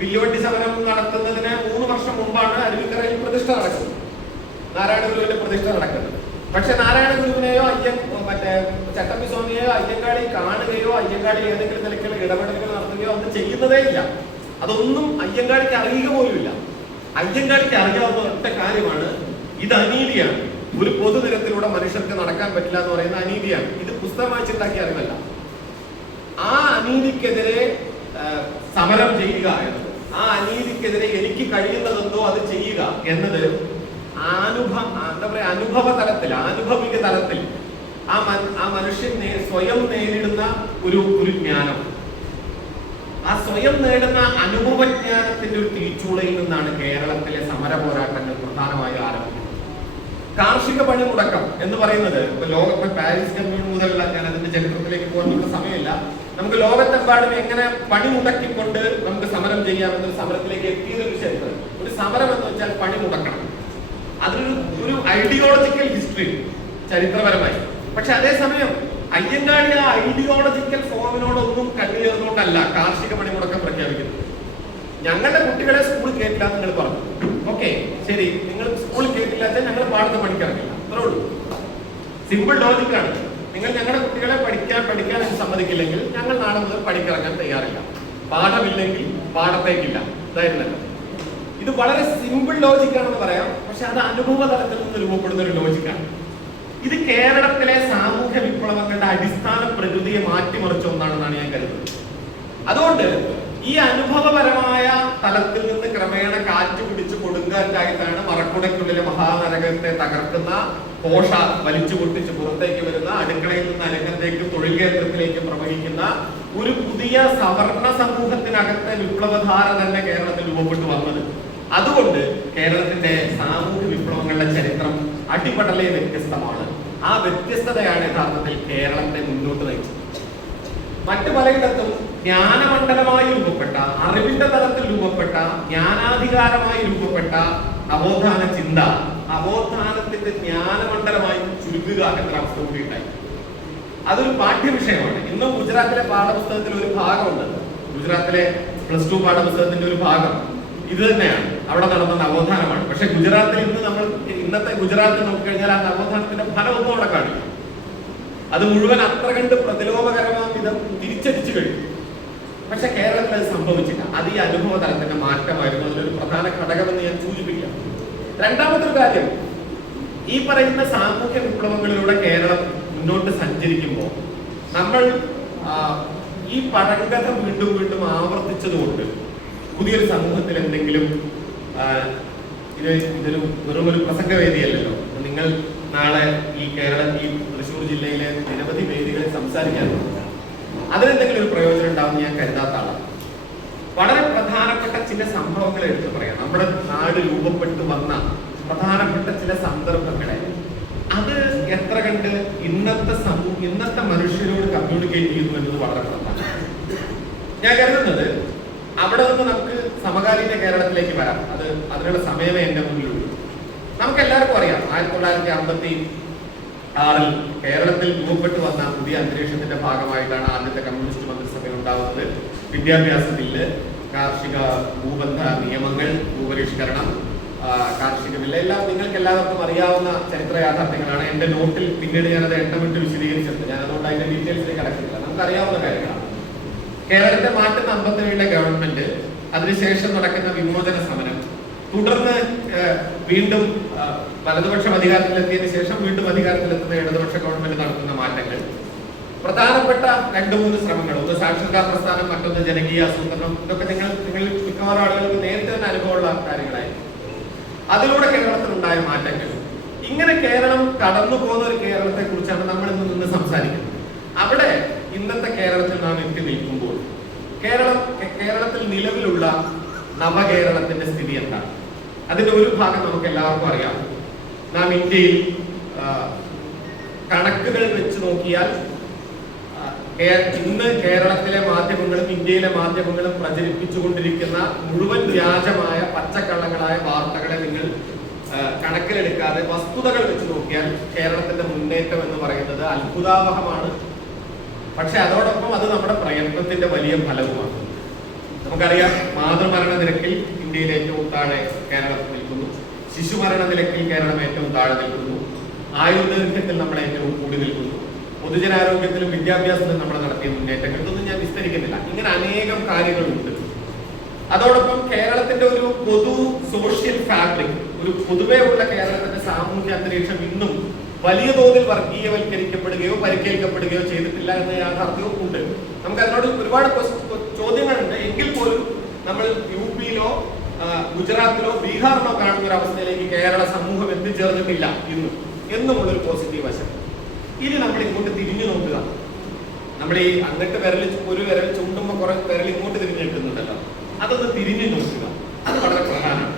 വില്ലുവണ്ടി സമരം നടത്തുന്നതിന് 3 വർഷം മുമ്പാണ് അരുവിക്കരയിൽ പ്രതിഷ്ഠ നടക്കുന്നത്, നാരായണഗുരുവിന്റെ പ്രതിഷ്ഠ നടക്കുന്നത്. പക്ഷെ നാരായണഗുരുവിനെയോ മറ്റേ ചട്ടമ്പി സ്വാമിയെയോ അയ്യങ്കാളി കാണുകയോ അയ്യങ്കാളി ഏതെങ്കിലും നിലയ്ക്കുള്ള ഇടപെടലുകൾ നടത്തുകയോ അത് ചെയ്യുന്നതേ ഇല്ല. അതൊന്നും അയ്യങ്കാളിക്ക് അറിയുക പോലുമില്ല. അയ്യങ്കാളിക്ക് അറിയാവുന്ന ഒറ്റ കാര്യമാണ്, ഇത് അനീതിയാണ്, ഒരു പൊതുനിരത്തിലൂടെ മനുഷ്യർക്ക് നടക്കാൻ പറ്റില്ല എന്ന് പറയുന്ന അനീതിയാണ്. ഇത് പുസ്തകം വായിച്ചുണ്ടാക്കിയ അറിവല്ല. ആ അനീതിക്കെതിരെ സമരം ചെയ്യുക എന്നത്, ആ അനീതിക്കെതിരെ എനിക്ക് കഴിയുന്നതെന്തോ അത് ചെയ്യുക എന്നത് അനുഭവ തലത്തിൽ, ആനുഭവിക തലത്തിൽ ആ മനുഷ്യൻ സ്വയം നേരിടുന്ന ഒരു ജ്ഞാനം. ആ സ്വയം നേടുന്ന അനുഭവജ്ഞാനത്തിന്റെ ഒരു തിരിച്ചുളയിൽ നിന്നാണ് കേരളത്തിലെ സമര പോരാട്ടങ്ങൾ പ്രധാനമായും ആരംഭിക്കുന്നത്. കാർഷിക പണിമുടക്കം എന്ന് പറയുന്നത് ഇപ്പൊ പാരീസ് കമ്മ്യൂൺ മുതലുള്ള, ഞാൻ അതിന്റെ ചരിത്രത്തിലേക്ക് പോകാൻ നമ്മുടെ സമയമില്ല, നമുക്ക് ലോകത്തെമ്പാടും എങ്ങനെ പണിമുടക്കിക്കൊണ്ട് നമുക്ക് സമരം ചെയ്യാമെന്നൊരു സമരത്തിലേക്ക് എത്തിയതൊരു ചരിത്രം. ഒരു സമരം എന്ന് വെച്ചാൽ പണിമുടക്കണം. അതൊരു ഐഡിയോളജിക്കൽ ഹിസ്റ്ററി ചരിത്രപരമായി. പക്ഷെ അതേസമയം അയ്യങ്കാളി ആ ഐഡിയോളജിക്കൽ ഫോമിനോടൊന്നും കണ്ണുചേർന്നുകൊണ്ടല്ല കാർഷിക പണിമുടക്കം പ്രഖ്യാപിക്കുന്നത്. ഞങ്ങളുടെ കുട്ടികളെ സ്കൂളിൽ കേട്ടില്ല നിങ്ങൾ പറഞ്ഞു, ഓക്കെ ശരി, നിങ്ങൾ സ്കൂളിൽ കേട്ടില്ല വെച്ചാൽ ഞങ്ങൾ പാടത്ത് പഠിക്കാറില്ല, അത്രേ ഉള്ളൂ. സിമ്പിൾ ലോജിക്കാണ്. നിങ്ങൾ ഞങ്ങളുടെ കുട്ടികളെ പഠിക്കാൻ സമ്മതിക്കില്ലെങ്കിൽ ഞങ്ങൾ നാളെ മുതൽ പഠിക്കിറങ്ങാൻ തയ്യാറില്ല. പാഠമില്ലെങ്കിൽ പാടത്തേക്കില്ല, ഇതായിരുന്നല്ലോ. ഇത് വളരെ സിമ്പിൾ ലോജിക്കാണെന്ന് പറയാം, പക്ഷെ അത് അനുഭവ തലത്തിൽ നിന്ന് രൂപപ്പെടുന്ന ഒരു ലോജിക്കാണ്. ഇത് കേരളത്തിലെ സാമൂഹ്യ വിപ്ലവങ്ങളുടെ അടിസ്ഥാന പ്രകൃതിയെ മാറ്റിമറിച്ച ഒന്നാണെന്നാണ് ഞാൻ കരുതുന്നത്. അതുകൊണ്ട് ഈ അനുഭവപരമായ തലത്തിൽ നിന്ന് ക്രമേണ കാറ്റ് പിടിച്ച് കൊടുങ്കാറ്റായിട്ടാണ് മറക്കുടയ്ക്കുള്ളിലെ മഹാനരകത്തെ തകർക്കുന്ന കോഷ വലിച്ചു പൊട്ടിച്ച് പുറത്തേക്ക് വരുന്ന, അടുക്കളയിൽ നിന്ന് അരങ്ങത്തേക്ക് തൊഴിൽ കേന്ദ്രത്തിലേക്ക് പ്രവഹിക്കുന്ന ഒരു പുതിയ സവർണ സമൂഹത്തിനകത്തെ വിപ്ലവധാര തന്നെ കേരളത്തിൽ രൂപപ്പെട്ടു വന്നത്. അതുകൊണ്ട് കേരളത്തിന്റെ സാമൂഹ്യ വിപ്ലവങ്ങളുടെ ചരിത്രം അടിപടലേ വ്യത്യസ്തമാണ്. ആ വ്യത്യസ്തതയാണ് യഥാർത്ഥത്തിൽ കേരളത്തെ മുന്നോട്ട് നയിച്ചത്. മറ്റു പലയിടത്തും ജ്ഞാനമണ്ഡലമായി രൂപപ്പെട്ട, അറിവിന്റെ തലത്തിൽ രൂപപ്പെട്ട, ജ്ഞാനാധികാരമായി രൂപപ്പെട്ട നവോത്ഥാന ചിന്ത നവോത്ഥാനത്തിന്റെ ജ്ഞാനമണ്ഡലമായി ചുരുക്കുക എന്ന അവസ്ഥ കൂടി ഉണ്ടായി. അതൊരു പാഠ്യവിഷയമാണ്. ഇന്നും ഗുജറാത്തിലെ പാഠപുസ്തകത്തിൽ ഒരു ഭാഗമുണ്ട്. ഗുജറാത്തിലെ +2 പാഠപുസ്തകത്തിന്റെ ഒരു ഭാഗം ഇത് തന്നെയാണ്. അവിടെ നടന്ന നവോത്ഥാനമാണ്. പക്ഷെ ഗുജറാത്തിൽ ഇന്നത്തെ ഗുജറാത്തിൽ നോക്കിക്കഴിഞ്ഞാൽ ആ നവോത്ഥാനത്തിന്റെ ഫലം ഒന്നും അവിടെ കാണില്ല. അത് മുഴുവൻ അത്ര കണ്ട് പ്രതിലോമകരമായ വിധം തിരിച്ചടിച്ചു കഴിഞ്ഞു. പക്ഷെ കേരളത്തിൽ അത് സംഭവിച്ചില്ല. അത് ഈ അനുഭവ തലത്തിന്റെ മാറ്റമായിരുന്നു. അതിലൊരു പ്രധാന ഘടകമെന്ന് ഞാൻ സൂചിപ്പിക്കാം. രണ്ടാമതൊരു കാര്യം, ഈ പറയുന്ന സാമൂഹ്യ വിപ്ലവങ്ങളിലൂടെ കേരളം മുന്നോട്ട് സഞ്ചരിക്കുമ്പോൾ നമ്മൾ ഈ പഴങ്കഥ വീണ്ടും വീണ്ടും ആവർത്തിച്ചതുകൊണ്ട് പുതിയൊരു സമൂഹത്തിൽ എന്തെങ്കിലും ഇതൊരു വെറുമൊരു പ്രസംഗവേദിയല്ലല്ലോ. നിങ്ങൾ നാളെ ഈ തൃശ്ശൂർ ജില്ലയിലെ നിരവധി വേദികളിൽ സംസാരിക്കാറുണ്ട്. അതിനെന്തെങ്കിലും ഒരു പ്രയോജനം ഉണ്ടാവുമെന്ന് ഞാൻ കരുതാത്ത ആളാണ്. വളരെ പ്രധാനപ്പെട്ട ചില സംഭവങ്ങൾ എടുത്തു പറയാം. നമ്മുടെ നാട് രൂപപ്പെട്ടു വന്ന പ്രധാനപ്പെട്ട ചില സന്ദർഭങ്ങളെ അത് എത്ര കണ്ട് ഇന്നത്തെ മനുഷ്യരോട് കമ്മ്യൂണിക്കേറ്റ് ചെയ്യുന്നു എന്നത് വളരെ പ്രധാനമാണ്. ഞാൻ കരുതുന്നത് അവിടെ നിന്ന് നമുക്ക് സമകാലീന കേരളത്തിലേക്ക് വരാം. അതിനുള്ള സമയമേ എന്റെ മുന്നിലുള്ളൂ. നമുക്ക് എല്ലാവർക്കും അറിയാം 1956 കേരളത്തിൽ രൂപപ്പെട്ടു വന്ന പുതിയ അന്തരീക്ഷത്തിന്റെ ഭാഗമായിട്ടാണ് ആദ്യത്തെ കമ്മ്യൂണിസ്റ്റ് മന്ത്രിസഭ ഉണ്ടാവുന്നത്. വിദ്യാഭ്യാസ ബില്ല്, കാർഷിക ഭൂബന്ധ നിയമങ്ങൾ, ഭൂപരിഷ്കരണം, കാർഷിക ബില്ല് എല്ലാം നിങ്ങൾക്ക് എല്ലാവർക്കും അറിയാവുന്ന ചരിത്ര യാഥാർത്ഥ്യങ്ങളാണ്. എന്റെ നോട്ടിൽ പിന്നീട് ഞാനത് എണ്ണമിട്ട് വിശദീകരിച്ചിട്ടുണ്ട്. ഞാൻ അതുകൊണ്ട് അതിന്റെ ഡീറ്റെയിൽസിലേക്ക് കടക്കുന്നില്ല. നമുക്കറിയാവുന്ന കാര്യങ്ങളാണ്. കേരളത്തെ മാറ്റുന്ന 57 ഗവൺമെന്റ്, അതിനുശേഷം നടക്കുന്ന വിമോചന സമരം, തുടർന്ന് വീണ്ടും വലതുപക്ഷം അധികാരത്തിലെത്തിയതിനു ശേഷം വീണ്ടും അധികാരത്തിലെത്തുന്ന ഇടതുപക്ഷ ഗവൺമെന്റ് നടത്തുന്ന മാറ്റങ്ങൾ, പ്രധാനപ്പെട്ട 2-3 ശ്രമങ്ങൾ, ഒന്ന് സാക്ഷരതാ പ്രസ്ഥാനം, മറ്റൊന്ന് ജനകീയ ആസൂത്രണം. ഇതൊക്കെ നിങ്ങൾ മിക്കവാറും ആളുകൾക്ക് നേരത്തെ തന്നെ അനുഭവമുള്ള കാര്യങ്ങളായി. അതിലൂടെ കേരളത്തിലുണ്ടായ മാറ്റങ്ങൾ, ഇങ്ങനെ കേരളം കടന്നു പോകുന്ന ഒരു കേരളത്തെ കുറിച്ചാണ് നമ്മൾ ഇന്ന് സംസാരിക്കുന്നത്. അവിടെ ഇന്നത്തെ കേരളത്തിൽ നാം എത്തി നിൽക്കുമ്പോൾ കേരളത്തിൽ നിലവിലുള്ള നവകേരളത്തിന്റെ സ്ഥിതി എന്താണ്? അതിന്റെ ഒരു ഭാഗം നമുക്ക് എല്ലാവർക്കും അറിയാം. നാം ഇന്ത്യയിൽ കണക്കുകൾ വെച്ച് നോക്കിയാൽ ഇന്ന് കേരളത്തിലെ മാധ്യമങ്ങളും ഇന്ത്യയിലെ മാധ്യമങ്ങളും പ്രചരിപ്പിച്ചുകൊണ്ടിരിക്കുന്ന മുഴുവൻ വ്യാജമായ പച്ചക്കള്ളങ്ങളായ വാർത്തകളെ നിങ്ങൾ കണക്കിലെടുക്കാതെ വസ്തുതകൾ വെച്ച് നോക്കിയാൽ കേരളത്തിന്റെ മുന്നേറ്റം എന്ന് പറയുന്നത് അത്ഭുതാവഹമാണ്. പക്ഷെ അതോടൊപ്പം അത് നമ്മുടെ പ്രയത്നത്തിന്റെ വലിയ ഫലവുമാണ്. നമുക്കറിയാം, മാതൃമരണ നിരക്കിൽ ഇന്ത്യയിൽ ഏറ്റവും താഴെ കേരളം നിൽക്കുന്നു. ശിശുമരണ നിരക്കിൽ കേരളം ഏറ്റവും താഴെ നിൽക്കുന്നു. ആയുർദൈർഘ്യത്തിൽ നമ്മൾ ഏറ്റവും കൂടി നിൽക്കുന്നു. പൊതുജനാരോഗ്യത്തിലും വിദ്യാഭ്യാസത്തിലും നമ്മൾ നടത്തിയ മുന്നേറ്റങ്ങൾ ഇതൊന്നും ഞാൻ വിസ്തരിക്കുന്നില്ല. ഇങ്ങനെ അനേകം കാര്യങ്ങളുണ്ട്. അതോടൊപ്പം കേരളത്തിന്റെ ഒരു പൊതു സോഷ്യൽ ഫാബ്രിക്, ഒരു പൊതുവേ ഉള്ള കേരളത്തിന്റെ സാമൂഹ്യ അന്തരീക്ഷം ഇന്നും വലിയ തോതിൽ വർഗീയവൽക്കരിക്കപ്പെടുകയോ പരിക്കേൽക്കപ്പെടുകയോ ചെയ്തിട്ടില്ല എന്ന യാഥാർത്ഥ്യവും ഉണ്ട്. നമുക്ക് അതിനോട് ഒരുപാട് ചോദ്യങ്ങളുണ്ട്. എങ്കിൽ പോലും നമ്മൾ UP-യിലോ ഗുജറാത്തിലോ ബീഹാറിലോ കാണുന്ന ഒരു അവസ്ഥയിലേക്ക് കേരള സമൂഹം എത്തിച്ചേർന്നിട്ടില്ല എന്നുമുള്ളൊരു പോസിറ്റീവ് വശം. ഇനി നമ്മൾ ഇങ്ങോട്ട് തിരിഞ്ഞു നോക്കുക. നമ്മൾ ഈ അങ്ങോട്ട് ഒരു വിരൽ ചൂണ്ടുമ്പോൾ കുറെ വിരൽ ഇങ്ങോട്ട് തിരിഞ്ഞു നിൽക്കുന്നുണ്ടല്ലോ, അതൊന്ന് തിരിഞ്ഞു നോക്കുക. അത് വളരെ പ്രധാനമാണ്.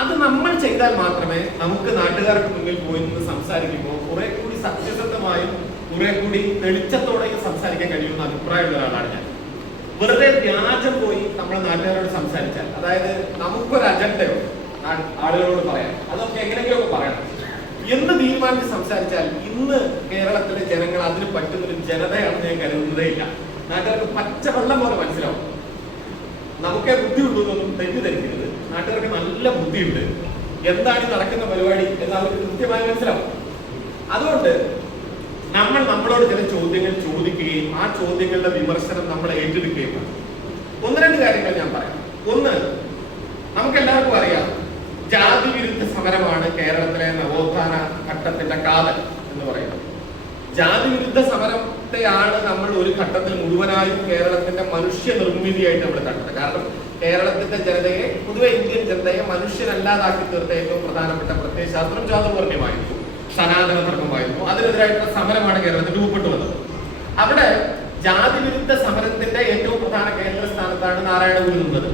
അത് നമ്മൾ ചെയ്താൽ മാത്രമേ നമുക്ക് നാട്ടുകാർക്ക് മുന്നിൽ പോയി നിന്ന് സംസാരിക്കുമ്പോൾ കുറെ കൂടി സത്യസന്ധമായും കുറെ കൂടി തെളിച്ചത്തോടെയും സംസാരിക്കാൻ കഴിയുന്ന അഭിപ്രായമുള്ള ഒരാളാണ് ഞാൻ. വെറുതെ വ്യാജം പോയി നമ്മൾ നാട്ടുകാരോട് സംസാരിച്ചാൽ, അതായത് നമുക്കൊരു അജണ്ടയോ ആളുകളോട് പറയാം, അതൊക്കെ എങ്ങനെയെങ്കിലുമൊക്കെ പറയണം എന്ന് തീരുമാനിച്ച് സംസാരിച്ചാൽ ഇന്ന് കേരളത്തിലെ ജനങ്ങൾ അതിന് പറ്റുന്നൊരു ജനതയാണെന്ന് ഞാൻ കരുതുന്നതേ ഇല്ല. നാട്ടുകാർക്ക് പച്ചവെള്ളം പോലെ മനസ്സിലാവും. നമുക്കേ ബുദ്ധിയുള്ളൂ എന്നൊന്നും തെറ്റിദ്ധരിക്കരുത്. നാട്ടുകാർക്ക് നല്ല ബുദ്ധിയുണ്ട്. എന്താണ് ഈ നടക്കുന്ന പരിപാടി എന്ന് അവർക്ക് കൃത്യമായി മനസ്സിലാവും. അതുകൊണ്ട് നമ്മളോട് ചില ചോദ്യങ്ങൾ ചോദിക്കുകയും ആ ചോദ്യങ്ങളുടെ വിമർശനം നമ്മൾ ഏറ്റെടുക്കുകയും വേണം. ഒന്ന് രണ്ട് കാര്യങ്ങൾ ഞാൻ പറയാം. ഒന്ന്, നമുക്കെല്ലാവർക്കും അറിയാം, ജാതി വിരുദ്ധ സമരമാണ് കേരളത്തിലെ നവോത്ഥാന ഘട്ടത്തിന്റെ കാതൽ എന്ന് പറയുന്നത്. ജാതി വിരുദ്ധ സമരത്തെയാണ് നമ്മൾ ഒരു ഘട്ടത്തിൽ മുഴുവനായും കേരളത്തിന്റെ മനുഷ്യ നിർമ്മിതിയായിട്ട് നമ്മൾ കണ്ടത്. കാരണം കേരളത്തിന്റെ ജനതയെ, പൊതുവെ ഇന്ത്യൻ ജനതയെ മനുഷ്യനല്ലാതാക്കി തീർത്ത ഏറ്റവും പ്രധാനപ്പെട്ട പ്രത്യയശാസ്ത്രം ചാതുർവർണ്യമായിരുന്നു, സനാതന ധർമ്മമായിരുന്നു. അതിനെതിരായിട്ടുള്ള സമരമാണ് കേരളത്തിൽ രൂപപ്പെട്ടു വന്നത്. അവിടെ ജാതി വിരുദ്ധ സമരത്തിന്റെ ഏറ്റവും പ്രധാന കേന്ദ്ര സ്ഥാനത്താണ് നാരായണഗുരു നിന്നത്.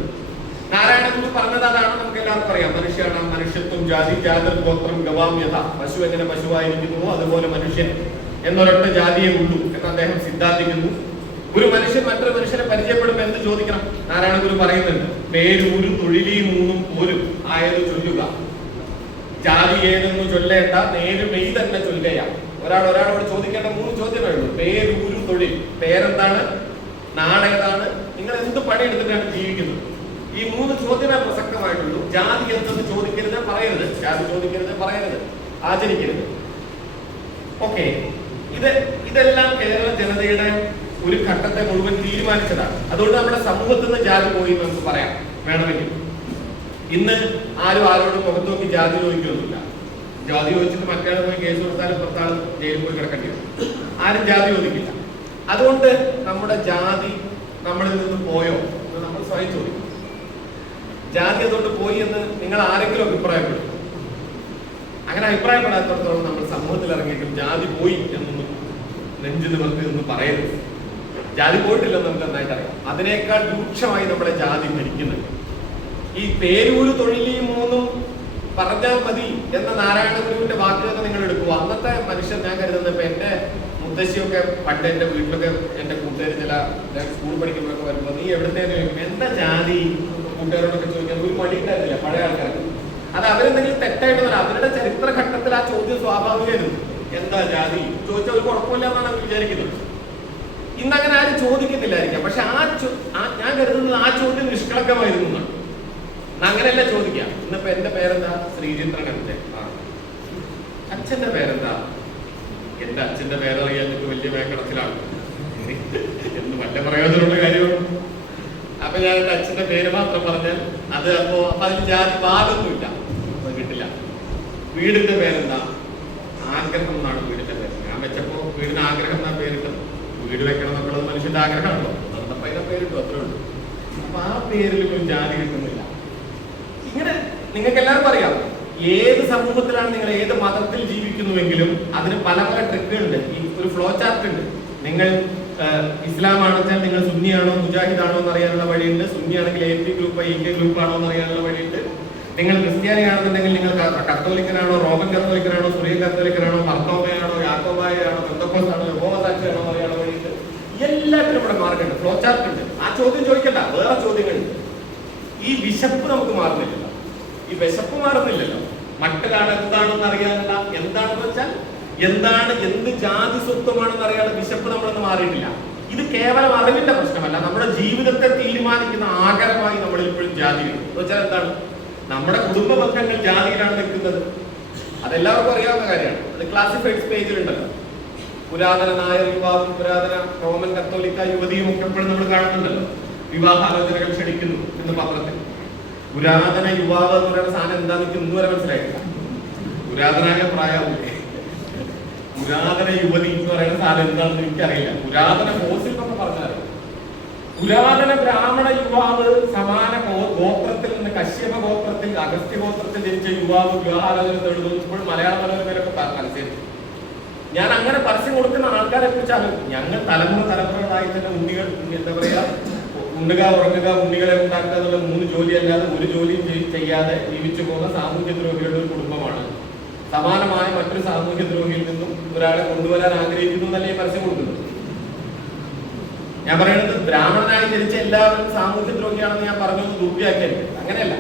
നാരായണഗുരു പറഞ്ഞത് അതാണ്, നമുക്ക് എല്ലാവർക്കും അറിയാം. മനുഷ്യനാണ് മനുഷ്യത്വം ജാതി, ജാതിർ ഗോത്രം ഗവാമ്യത. പശു എങ്ങനെ പശുവായിരിക്കുന്നുവോ അതുപോലെ മനുഷ്യൻ എന്നൊരൊറ്റ ജാതിയെ ഉള്ളൂ എന്ന് അദ്ദേഹം സിദ്ധാന്തിക്കുന്നു. ഒരു മനുഷ്യൻ മറ്റൊരു മനുഷ്യനെ പരിചയപ്പെടുമ്പോൾ എന്ത് ചോദിക്കണം? നാരായണഗുരു പറയുന്നുണ്ട്, പേരൂരും തൊഴിലീ മൂന്നും പോരും ആയത് ചൊല്ലുക, ജാതി ഏതെന്ന് ചൊല്ലേണ്ട നേര് മെയ് തന്നെ ചൊല്ലുകയാണ്. ഒരാളോട് ചോദിക്കേണ്ട 3 ചോദ്യമേ ഉള്ളൂ. പേരൂരു തൊഴിൽ, പേരെന്താണ്, നാടേതാണ്, നിങ്ങൾ എന്ത് പണിയെടുത്തിട്ടാണ് ജീവിക്കുന്നത്, ഈ 3 ചോദ്യമേ പ്രസക്തമായിട്ടുള്ളൂ. ജാതി എന്തെന്ന് ചോദിക്കരുത്, പറയരുത്. ജാതി ചോദിക്കരുത്, പറയരുത്, ആചരിക്കരുത്. ഓക്കെ, ഇതെല്ലാം കേരള ജനതയുടെ ഒരു ഘട്ടത്തെ മുഴുവൻ തീരുമാനിച്ചതാണ്. അതുകൊണ്ട് നമ്മുടെ സമൂഹത്തിൽ നിന്ന് ജാതി പോയി നമുക്ക് പറയാം വേണമെങ്കിൽ. ഇന്ന് ആരും ആരോടും മുഖത്ത് നോക്കി ജാതി ചോദിക്കൊന്നുമില്ല. ജാതി ചോദിച്ചിട്ട് മറ്റേ പോയി കേസ് കൊടുത്താലും പുറത്താളും ജയിലിൽ പോയി കിടക്കേണ്ടി വരും. ആരും ജാതി ചോദിക്കില്ല. അതുകൊണ്ട് നമ്മുടെ ജാതി നമ്മളിൽ നിന്ന് പോയോ എന്ന് നമ്മൾ സ്വയം ചോദിക്കും. ജാതി അതുകൊണ്ട് പോയി എന്ന് നിങ്ങൾ ആരെങ്കിലും അഭിപ്രായപ്പെടും? അങ്ങനെ അഭിപ്രായപ്പെടാത്തടത്തോളം നമ്മൾ സമൂഹത്തിൽ ഇറങ്ങിയിട്ടും ജാതി പോയി എന്നൊന്നും നെഞ്ചു നിവർത്തി എന്ന് പറയരുത്. ജാതി പോയിട്ടില്ലെന്ന് നമുക്ക് നന്നായിട്ട് അറിയാം. അതിനേക്കാൾ രൂക്ഷമായി നമ്മുടെ ജാതി ഭരിക്കുന്നുണ്ട്. ഈ പേരൂര് തൊഴിലീ മൂന്നും പറഞ്ഞാൽ മതി എന്ന നാരായണഗുരുവിന്റെ വാക്ക് തന്നെ നിങ്ങൾ എടുക്കുക. അന്നത്തെ മനുഷ്യൻ, ഞാൻ കരുതുന്നത്, ഇപ്പൊ എന്റെ മുത്തശ്ശിയൊക്കെ പണ്ട് എന്റെ വീട്ടിലൊക്കെ എന്റെ കൂട്ടുകാർ ചില സ്കൂൾ പഠിക്കുമ്പോഴൊക്കെ വരുമ്പോൾ നീ എവിടുത്തേന്ന് ചോദിക്കും, എന്താ ജാതി, കൂട്ടുകാരോടൊക്കെ ചോദിക്കാൻ ഒരു മടിയുണ്ടായിരുന്നില്ല പഴയ ആൾക്കാർക്ക്. അത് അവരെന്തെങ്കിലും തെറ്റായിട്ട് വരാം. അവരുടെ ചരിത്രഘട്ടത്തിൽ ആ ചോദ്യം സ്വാഭാവികമായിരുന്നു. എന്താ ജാതി ചോദിച്ചാൽ ഒരു കുഴപ്പമില്ല എന്നാണ് അവർ വിചാരിക്കുന്നത്. ഇന്നങ്ങനെ ആരും ചോദിക്കുന്നില്ലായിരിക്കാം. പക്ഷെ ഞാൻ കരുതുന്നത് ആ ചോദ്യം നിഷ്കളങ്കമായിരുന്നു എന്നാണ്. അങ്ങനെയല്ല ചോദിക്കാം. ഇന്നിപ്പോ എന്റെ പേരെന്താ? ശ്രീചന്ദ്രൻ. എന്റെ അച്ഛന്റെ പേരെന്താ? എന്റെ അച്ഛന്റെ പേരറിയാൻ എനിക്ക് വലിയ മേക്കടത്തിലാണ്. എന്ന് വല്ല പ്രയോജനമുള്ള കാര്യമാണ്. അപ്പൊ ഞാൻ എന്റെ അച്ഛന്റെ പേര് മാത്രം പറഞ്ഞാൽ അത് അപ്പൊ അതിന് ജാതി ഭാഗമൊന്നുമില്ല, കിട്ടില്ല. വീടിന്റെ പേരെന്താ? ആഗ്രഹം എന്നാണ് വീടിന്റെ പേര്. ഞാൻ വെച്ചപ്പോ വീടിന് ആഗ്രഹം എന്നാ പേരിട്ടത്. വീട് വെക്കണം എന്നുള്ളത് മനുഷ്യന്റെ ആഗ്രഹമാണല്ലോ. അതുകൊണ്ട് അതിനെ പേരിട്ടു, അത്രേ ഉള്ളൂ. അപ്പൊ ആ പേരിൽ ഒരു ജാതി കിട്ടുന്നില്ല. ഇങ്ങനെ നിങ്ങൾക്ക് എല്ലാവർക്കും അറിയാം, ഏത് സമൂഹത്തിലാണ് നിങ്ങൾ ഏത് മതത്തിൽ ജീവിക്കുന്നുവെങ്കിലും അതിന് പല പല ട്രിക്കുകളുണ്ട്. ഈ ഒരു ഫ്ലോ ചാർട്ട് ഉണ്ട്. നിങ്ങൾ ഇസ്ലാം ആണെച്ചാൽ നിങ്ങൾ സുന്നിയാണോ മുജാഹിദാണോ എന്ന് അറിയാനുള്ള വഴിയുണ്ട്. സുന്നി ആണെങ്കിൽ AP ഗ്രൂപ്പ് IK ഗ്രൂപ്പ് ആണോ എന്ന് അറിയാനുള്ള വഴിയുണ്ട്. നിങ്ങൾ ക്രിസ്ത്യാനി ആണെന്നുണ്ടെങ്കിൽ നിങ്ങൾ കത്തോലിക്കനാണോ, റോമൻ കത്തോലിക്കനാണോ, സുറിയൻ കത്തോലിക്കനാണോ, മർത്തോമയാണോ, യാക്കോബായാണോ, പെന്തക്കോസ്താണോ, യഹോവസാക്ഷിയാണോ എന്ന് അറിയാനുള്ള വഴിയുണ്ട്. എല്ലാത്തിനും ഇവിടെ മാർഗമുണ്ട്, ഫ്ലോ ചാർട്ട് ഉണ്ട്. ആ ചോദ്യം ചോദിക്കണ്ട, വേറെ ചോദ്യങ്ങളുണ്ട്. ഈ വിശപ്പ് നമുക്ക് മാറുന്നില്ലല്ലോ, ഈ വിശപ്പ് മാറുന്നില്ലല്ലോ. മറ്റൊരാൾ എന്താണെന്ന് അറിയാനുള്ള, എന്താണെന്ന് വെച്ചാൽ എന്താണ്, എന്ത് ജാതി സ്വത്വമാണെന്ന് അറിയാനുള്ള വിശപ്പ് നമ്മളൊന്നും മാറിയിട്ടില്ല. ഇത് കേവലം അറിവിന്റെ പ്രശ്നമല്ല, നമ്മുടെ ജീവിതത്തെ തീരുമാനിക്കുന്ന ആകരമായി നമ്മൾ ഇപ്പോഴും ജാതിയുണ്ട്. എന്ന് വെച്ചാൽ എന്താണ്? നമ്മുടെ കുടുംബ ബന്ധങ്ങൾ ജാതിയിലാണ് നിൽക്കുന്നത്. അതെല്ലാവർക്കും അറിയാവുന്ന കാര്യമാണ്. അത് ക്ലാസിഫൈഡ് പേജിലുണ്ടല്ലോ. പുരാതന നായർ യുവാവും പുരാതന റോമൻ കത്തോലിക്ക യുവതിയും ഒക്കെ എപ്പോഴും നമ്മൾ കാണുന്നുണ്ടല്ലോ. വിവാഹാലോചനകൾ ക്ഷണിക്കുന്നു എന്ന് പത്രത്തിൽ. പുരാതന യുവാവ് എന്ന് പറയുന്ന സാധനം എന്താന്ന് എനിക്ക് ഇന്ന് വരെ മനസ്സിലായിട്ടില്ല. പുരാതനായ പ്രായമില്ലേ? പുരാതന യുവതി എന്ന് പറയുന്ന സാധനം എന്താണെന്ന് എനിക്കറിയില്ല. പുരാതന ഫോസിൽ എന്നൊക്കെ പറഞ്ഞാൽ പുരാതന ബ്രാഹ്മണ യുവാവ് സമാന ഗോത്രത്തിൽ നിന്ന്, കശ്യപ ഗോത്രത്തിൽ, അഗസ്ത്യ ഗോത്രത്തിൽ ജനിച്ച യുവാവ് വിവാഹാലോചന തേടുന്നു. ഇപ്പോൾ മലയാള മനോരമയിലൊക്കെ പരസ്യം. ഞാൻ അങ്ങനെ പരസ്യം കൊടുക്കുന്ന ആൾക്കാരെ കുറിച്ചാണ്. ഞങ്ങൾ തലമുറകളായി തന്നെ ഉണ്ണികൾ, എന്താ പറയാ, ഉണ്ണുക, ഉറങ്ങുക, ഉണ്ണികളെ ഉണ്ടാക്കുക എന്നുള്ള 3 ജോലി അല്ലാതെ ഒരു ജോലിയും ചെയ്യാതെ ജീവിച്ചു പോകുന്ന സാമൂഹ്യ ദ്രോഹികളുടെ ഒരു കുടുംബമാണ്. സമാനമായ മറ്റൊരു സാമൂഹ്യ ദ്രോഹിയിൽ നിന്നും ഒരാളെ കൊണ്ടുവരാൻ ആഗ്രഹിക്കുന്നു എന്നല്ലേ പരസ്യം കൊടുക്കുന്നത്. ഞാൻ പറയുന്നത് ബ്രാഹ്മണനായി ജനിച്ച എല്ലാവരും സാമൂഹ്യ ദ്രോഹിയാണെന്ന് ഞാൻ പറഞ്ഞത് ദുർവ്യാഖ്യാനിക്കരുത്. അങ്ങനെയല്ല.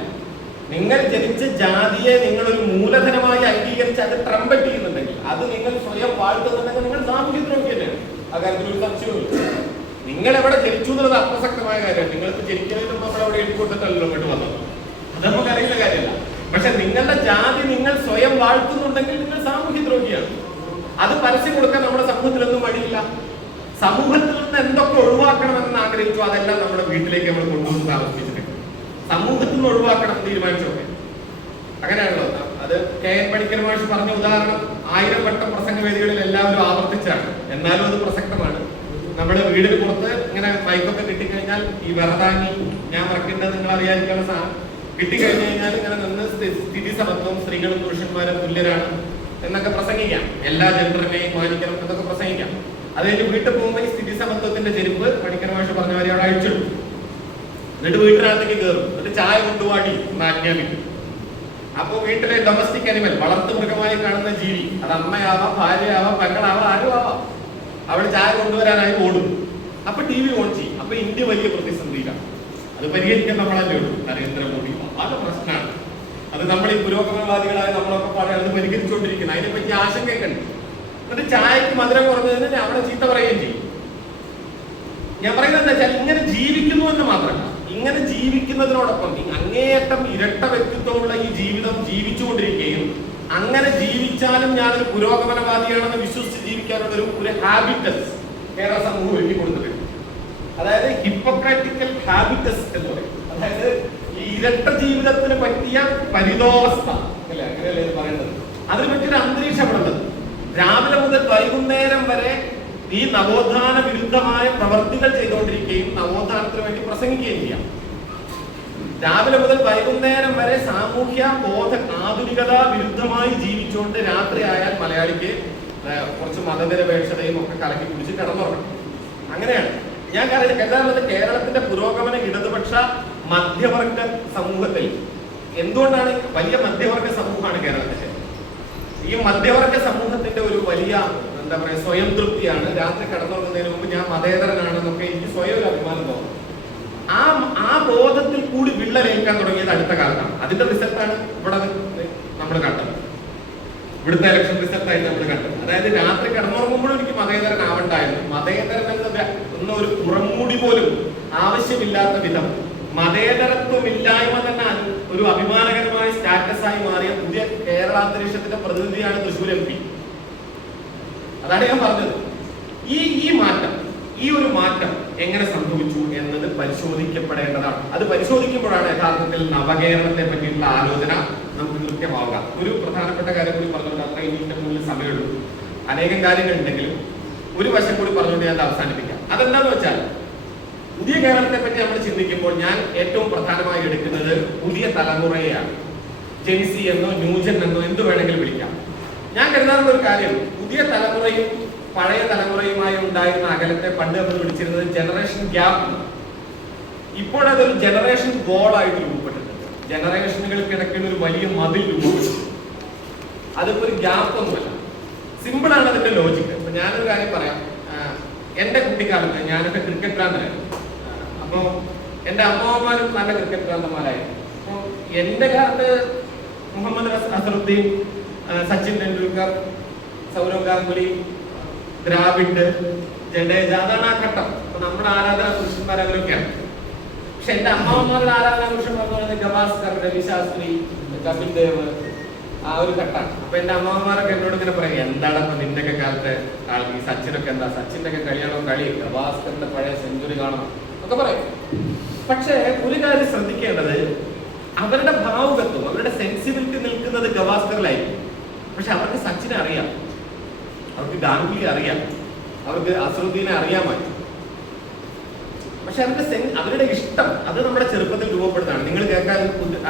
നിങ്ങൾ ജനിച്ച ജാതിയെ നിങ്ങളൊരു മൂലധനമായി അംഗീകരിച്ച് അത് ട്രംപറ്റ് ചെയ്യുന്നുണ്ടെങ്കിൽ, അത് നിങ്ങൾ സ്വയം വാഴ്ത്തുന്നുണ്ടെങ്കിൽ നിങ്ങൾ സാമൂഹ്യ ദ്രോഹി തന്നെയാണ്. ആ കാര്യത്തിൽ ഒരു സംശയവുമില്ല. നിങ്ങൾ എവിടെ ജനിച്ചു എന്നുള്ളത് അപ്രസക്തമായ കാര്യമാണ്. നിങ്ങൾക്ക് ജനിക്കുന്നതിന് നമ്മൾ അവിടെ എഴുതി കൊടുത്തിട്ടല്ലോ ഇങ്ങോട്ട് വന്നത്. അത് നമുക്ക് അറിയുന്ന കാര്യമല്ല. പക്ഷെ നിങ്ങളുടെ ജാതി നിങ്ങൾ സ്വയം വാഴ്ത്തുന്നുണ്ടെങ്കിൽ നിങ്ങൾ സാമൂഹ്യ ദ്രോഹിയാണ്. അത് പരസ്യം കൊടുക്കാൻ നമ്മുടെ സമൂഹത്തിലൊന്നും വഴിയില്ല. സമൂഹത്തിൽ നിന്ന് എന്തൊക്കെ ഒഴിവാക്കണമെന്ന് ആഗ്രഹിച്ചു അതെല്ലാം നമ്മുടെ വീട്ടിലേക്ക് നമ്മൾ കൊണ്ടുവന്ന് താമസിപ്പിച്ചിട്ടുണ്ട്. സമൂഹത്തിൽ നിന്ന് ഒഴിവാക്കണം തീരുമാനിച്ചോക്കെ അങ്ങനെയാണല്ലോ. അത് കെ.എൻ. പണിക്കർ മാഷ് പറഞ്ഞ ഉദാഹരണം 1000 വട്ടം പ്രസംഗവേദികളിൽ എല്ലാവരും ആവർത്തിച്ചാണ്. എന്നാലും അത് പ്രസക്തമാണ്. നമ്മുടെ വീടിന് പുറത്ത് ഇങ്ങനെ മൈക്കൊക്കെ കിട്ടിക്കഴിഞ്ഞാൽ ഈ വിറതാങ്ങി ഞാൻ വറക്കേണ്ടത് നിങ്ങൾ അറിയാതിരിക്കുന്ന സാധനം കിട്ടിക്കഴിഞ്ഞു കഴിഞ്ഞാൽ ഇങ്ങനെ നിന്ന് സ്ഥിതി സമത്വം, സ്ത്രീകളും പുരുഷന്മാരും തുല്യരാണ് എന്നൊക്കെ പ്രസംഗിക്കാം. എല്ലാ ജെൻഡറിനെയും മാനിക്കണം എന്നൊക്കെ പ്രസംഗിക്കാം. അത് കഴിഞ്ഞ് വീട്ടിൽ പോകുമ്പോൾ ഈ സ്ഥിതി സമത്വത്തിന്റെ ചെരുപ്പ് പണിക്കർ മാഷ് പറഞ്ഞ മാതിരി അവിടെ അഴിച്ചിടും. എന്നിട്ട് വീട്ടിനകത്തേക്ക് കയറും. എന്നിട്ട് ചായ കൊണ്ടുപാടി ആജ്ഞാപിക്കും. അപ്പൊ വീട്ടിലെ ഡൊമസ്റ്റിക് അനിമൽ, വളർത്തു മൃഗമായി കാണുന്ന ജീവി, അത് അമ്മയാവാം, ഭാര്യയാവാം, പെങ്ങളാവാം, ആരും ആവാം, അവിടെ ചായ കൊണ്ടുവരാനായി ഓടും. അപ്പൊ ടി വി ഓൺ ചെയ്യും. അപ്പൊ ഇന്ത്യ വലിയ പ്രതിസന്ധിയിലാണ്. അത് പരിഹരിക്കാൻ നമ്മളല്ലേ ഉള്ളൂ. നരേന്ദ്രമോദി അത് പ്രശ്നമാണ്. അത് നമ്മൾ ഈ പുരോഗമനവാദികളായ നമ്മളൊക്കെ പറയാൻ അത് പരിഹരിച്ചുകൊണ്ടിരിക്കുന്നത്. അതിനെപ്പറ്റി ആശങ്കയൊക്കെ ഉണ്ട്. എന്നിട്ട് ചായക്ക് മധുരം കുറഞ്ഞതിന് അവിടെ ചീത്ത പറയുകയും ചെയ്യും. ഞാൻ പറയുന്നത് എന്താ വെച്ചാൽ ഇങ്ങനെ ജീവിക്കുന്നു എന്ന് മാത്രമല്ല, ഇങ്ങനെ ജീവിക്കുന്നതിനോടൊപ്പം അങ്ങേയറ്റം ഇരട്ട വ്യക്തിത്വമുള്ള ഈ ജീവിതം ജീവിച്ചുകൊണ്ടിരിക്കുകയും അങ്ങനെ ജീവിച്ചാലും ഞാനൊരു പുരോഗമനവാദിയാണെന്ന് വിശ്വസിച്ച് ജീവിക്കാനുള്ള ഒരു ഹാബിറ്റസ് കേരള സമൂഹം ഒരുക്കി കൊടുത്തിട്ടുണ്ട്. അതായത് ഹിപ്പോക്രാറ്റിക്കൽ ഹാബിറ്റസ് എന്ന് പറയും. അതായത് ഈ ഇരട്ട ജീവിതത്തിന് പറ്റിയ പരിതോവസ്ഥ അല്ലെ, അങ്ങനെയല്ലേ പറയുന്നത്. അതിനെ പറ്റിയൊരു അന്തരീക്ഷമുള്ളത്. രാവിലെ മുതൽ വൈകുന്നേരം വരെ ഈ നവോത്ഥാന വിരുദ്ധമായ പ്രവർത്തികൾ ചെയ്തുകൊണ്ടിരിക്കുകയും നവോത്ഥാനത്തിന് വേണ്ടി പ്രസംഗിക്കുകയും ചെയ്യാം. രാവിലെ മുതൽ വൈകുന്നേരം വരെ സാമൂഹ്യ ബോധ ആധുനികതാ വിരുദ്ധമായി ജീവിച്ചുകൊണ്ട് രാത്രി ആയാൽ മലയാളിക്ക് കുറച്ച് മതനിരപേക്ഷതയും ഒക്കെ കലക്കി കുടിച്ച് കിടന്നുറങ്ങണം. അങ്ങനെയാണ് ഞാൻ കരുതാറുള്ളത്. കേരളത്തിന്റെ പുരോഗമന ഇടതുപക്ഷ മധ്യവർഗ സമൂഹത്തിൽ എന്തുകൊണ്ടാണ് വലിയ മധ്യവർഗ സമൂഹമാണ് കേരളത്തിലെ. ഈ മധ്യവർഗ സമൂഹത്തിന്റെ ഒരു വലിയ എന്താ പറയുക സ്വയം തൃപ്തിയാണ് രാത്രി കിടന്നുറങ്ങുന്നതിന് മുമ്പ് ഞാൻ മതേതരനാണെന്നൊക്കെ എനിക്ക് സ്വയം ഒരു അഭിമാനം തോന്നും. ആ ബോധത്തിൽ കൂടി വിള്ളലേൽക്കാൻ തുടങ്ങിയത് അടുത്ത കാലത്താണ്. അതിന്റെ റിസൾട്ടാണ് ഇവിടെ നമ്മൾ കണ്ടത്. ഇവിടുത്തെ ഇലക്ഷൻ റിസൾട്ടായിട്ട് നമ്മൾ കണ്ടത്. അതായത് രാത്രി കിടന്നുറങ്ങുമ്പോഴും എനിക്ക് മതേതരനാവണ്ടായിരുന്നു. മതേതരൻ എന്ന ഒരു പുറംമൂടി പോലും ആവശ്യമില്ലാത്ത വിധം മതേതരത്വമില്ലായ്മ തന്നെ ഒരു അഭിമാനകരമായ സ്റ്റാറ്റസായി മാറിയ പുതിയ കേരളാന്തരീക്ഷത്തിന്റെ പ്രതിനിധിയാണ് തൃശ്ശൂർ MP. അതാണ് ഞാൻ പറഞ്ഞത്. ഈ മാറ്റം, ഈ ഒരു മാറ്റം എങ്ങനെ സംഭവിച്ചു എന്നത് പരിശോധിക്കപ്പെടേണ്ടതാണ്. അത് പരിശോധിക്കുമ്പോഴാണ് യഥാർത്ഥത്തിൽ നവകേരളത്തെ പറ്റിയിട്ടുള്ള ആലോചന നമുക്ക് കൃത്യമാവുക. ഒരു പ്രധാനപ്പെട്ട കാര്യം കൂടി പറഞ്ഞുകൊണ്ട് അത്ര ഇതിന്റെ മുന്നിൽ സമയമുള്ളൂ. അനേകം കാര്യങ്ങൾ ഉണ്ടെങ്കിലും ഒരു വശം കൂടി പറഞ്ഞുകൊണ്ട് ഞാൻ അവസാനിപ്പിക്കാം. അതെന്താന്ന് വെച്ചാൽ പുതിയ കേരളത്തെ പറ്റി നമ്മൾ ചിന്തിക്കുമ്പോൾ ഞാൻ ഏറ്റവും പ്രധാനമായി എടുക്കുന്നത് പുതിയ തലമുറയെയാണ്. ജെൻസി എന്നോ ന്യൂജൻ എന്നോ എന്ത് വേണമെങ്കിലും വിളിക്കാം. ഞാൻ കരുതാറുള്ള ഒരു കാര്യം, പുതിയ തലമുറയും പഴയ തലമുറയുമായി ഉണ്ടായിരുന്ന അകലത്തെ പണ്ട് നമ്മൾ വിളിച്ചിരുന്നത് ജനറേഷൻ ഗ്യാപ്പ്. ഇപ്പോഴതൊരു ജനറേഷൻ ഗോളായിട്ട് രൂപപ്പെട്ടിട്ടുണ്ട്. ജനറേഷനുകൾക്കിടയ്ക്കുള്ള ഒരു വലിയ മതിൽ രൂപപ്പെട്ടിട്ടുണ്ട്. അതിപ്പോ ഒരു ഗ്യാപ്പ് ഒന്നുമല്ല. സിമ്പിളാണ് അതിന്റെ ലോജിക്ക്. ഇപ്പൊ ഞാനൊരു കാര്യം പറയാം. എന്റെ കുട്ടിക്കാലത്ത് ഞാനൊക്കെ ക്രിക്കറ്റ് ഭ്രാന്തനായിരുന്നു. അപ്പൊ എന്റെ അമ്മാവന്മാരും നല്ല ക്രിക്കറ്റ് ഭ്രാന്തന്മാരായിരുന്നു. അപ്പൊ എന്റെ കാലത്ത് മുഹമ്മദ് അസറുദ്ദീൻ, സച്ചിൻ ടെണ്ടുൽക്കർ, സൗരവ് ഗാംഗുലി, ദ്രാവിഡ്, ജഡേജ, അതാണ് ആ ഘട്ടം. അപ്പൊ നമ്മുടെ ആരാധന പുരുഷന്മാർ അവരൊക്കെയാണ്. പക്ഷെ എന്റെ അമ്മാവന്മാരുടെ ആരാധന പുരുഷന്മാർ എന്ന് പറയുന്നത് ഗവാസ്കർ, രവി ശാസ്ത്രി, കപിൽ ദേവ്, ആ ഒരു ഘട്ടമാണ്. അപ്പൊ എന്റെ അമ്മാവന്മാരൊക്കെ എന്നോട് ഇങ്ങനെ പറയും, എന്താണ് അപ്പൊ നിന്റെ ഒക്കെ കാലത്തെ ഈ സച്ചിനൊക്കെ എന്താ, സച്ചിന്റെ ഒക്കെ കളിയാണോ കളി, ഗവാസ്കറിന്റെ പഴയ സെഞ്ചുറി കാണണം ഒക്കെ പറയും. പക്ഷെ ഒരു കാര്യം ശ്രദ്ധിക്കേണ്ടത്, അവരുടെ ഭാവുകത്വം, അവരുടെ സെൻസിബിലിറ്റി നിൽക്കുന്നത് ഗവാസ്കറിലായിരിക്കും. പക്ഷെ അവർക്ക് സച്ചിനെ അറിയാം, അവർക്ക് ഗാംഗുലി അറിയാം, അവർക്ക് അസറുദ്ദീനെ അറിയാമായിരുന്നു. പക്ഷെ അവരുടെ ഇഷ്ടം അത് നമ്മുടെ ചെറുപ്പത്തിൽ രൂപപ്പെടുന്നതാണ്. നിങ്ങൾ കേൾക്കാൻ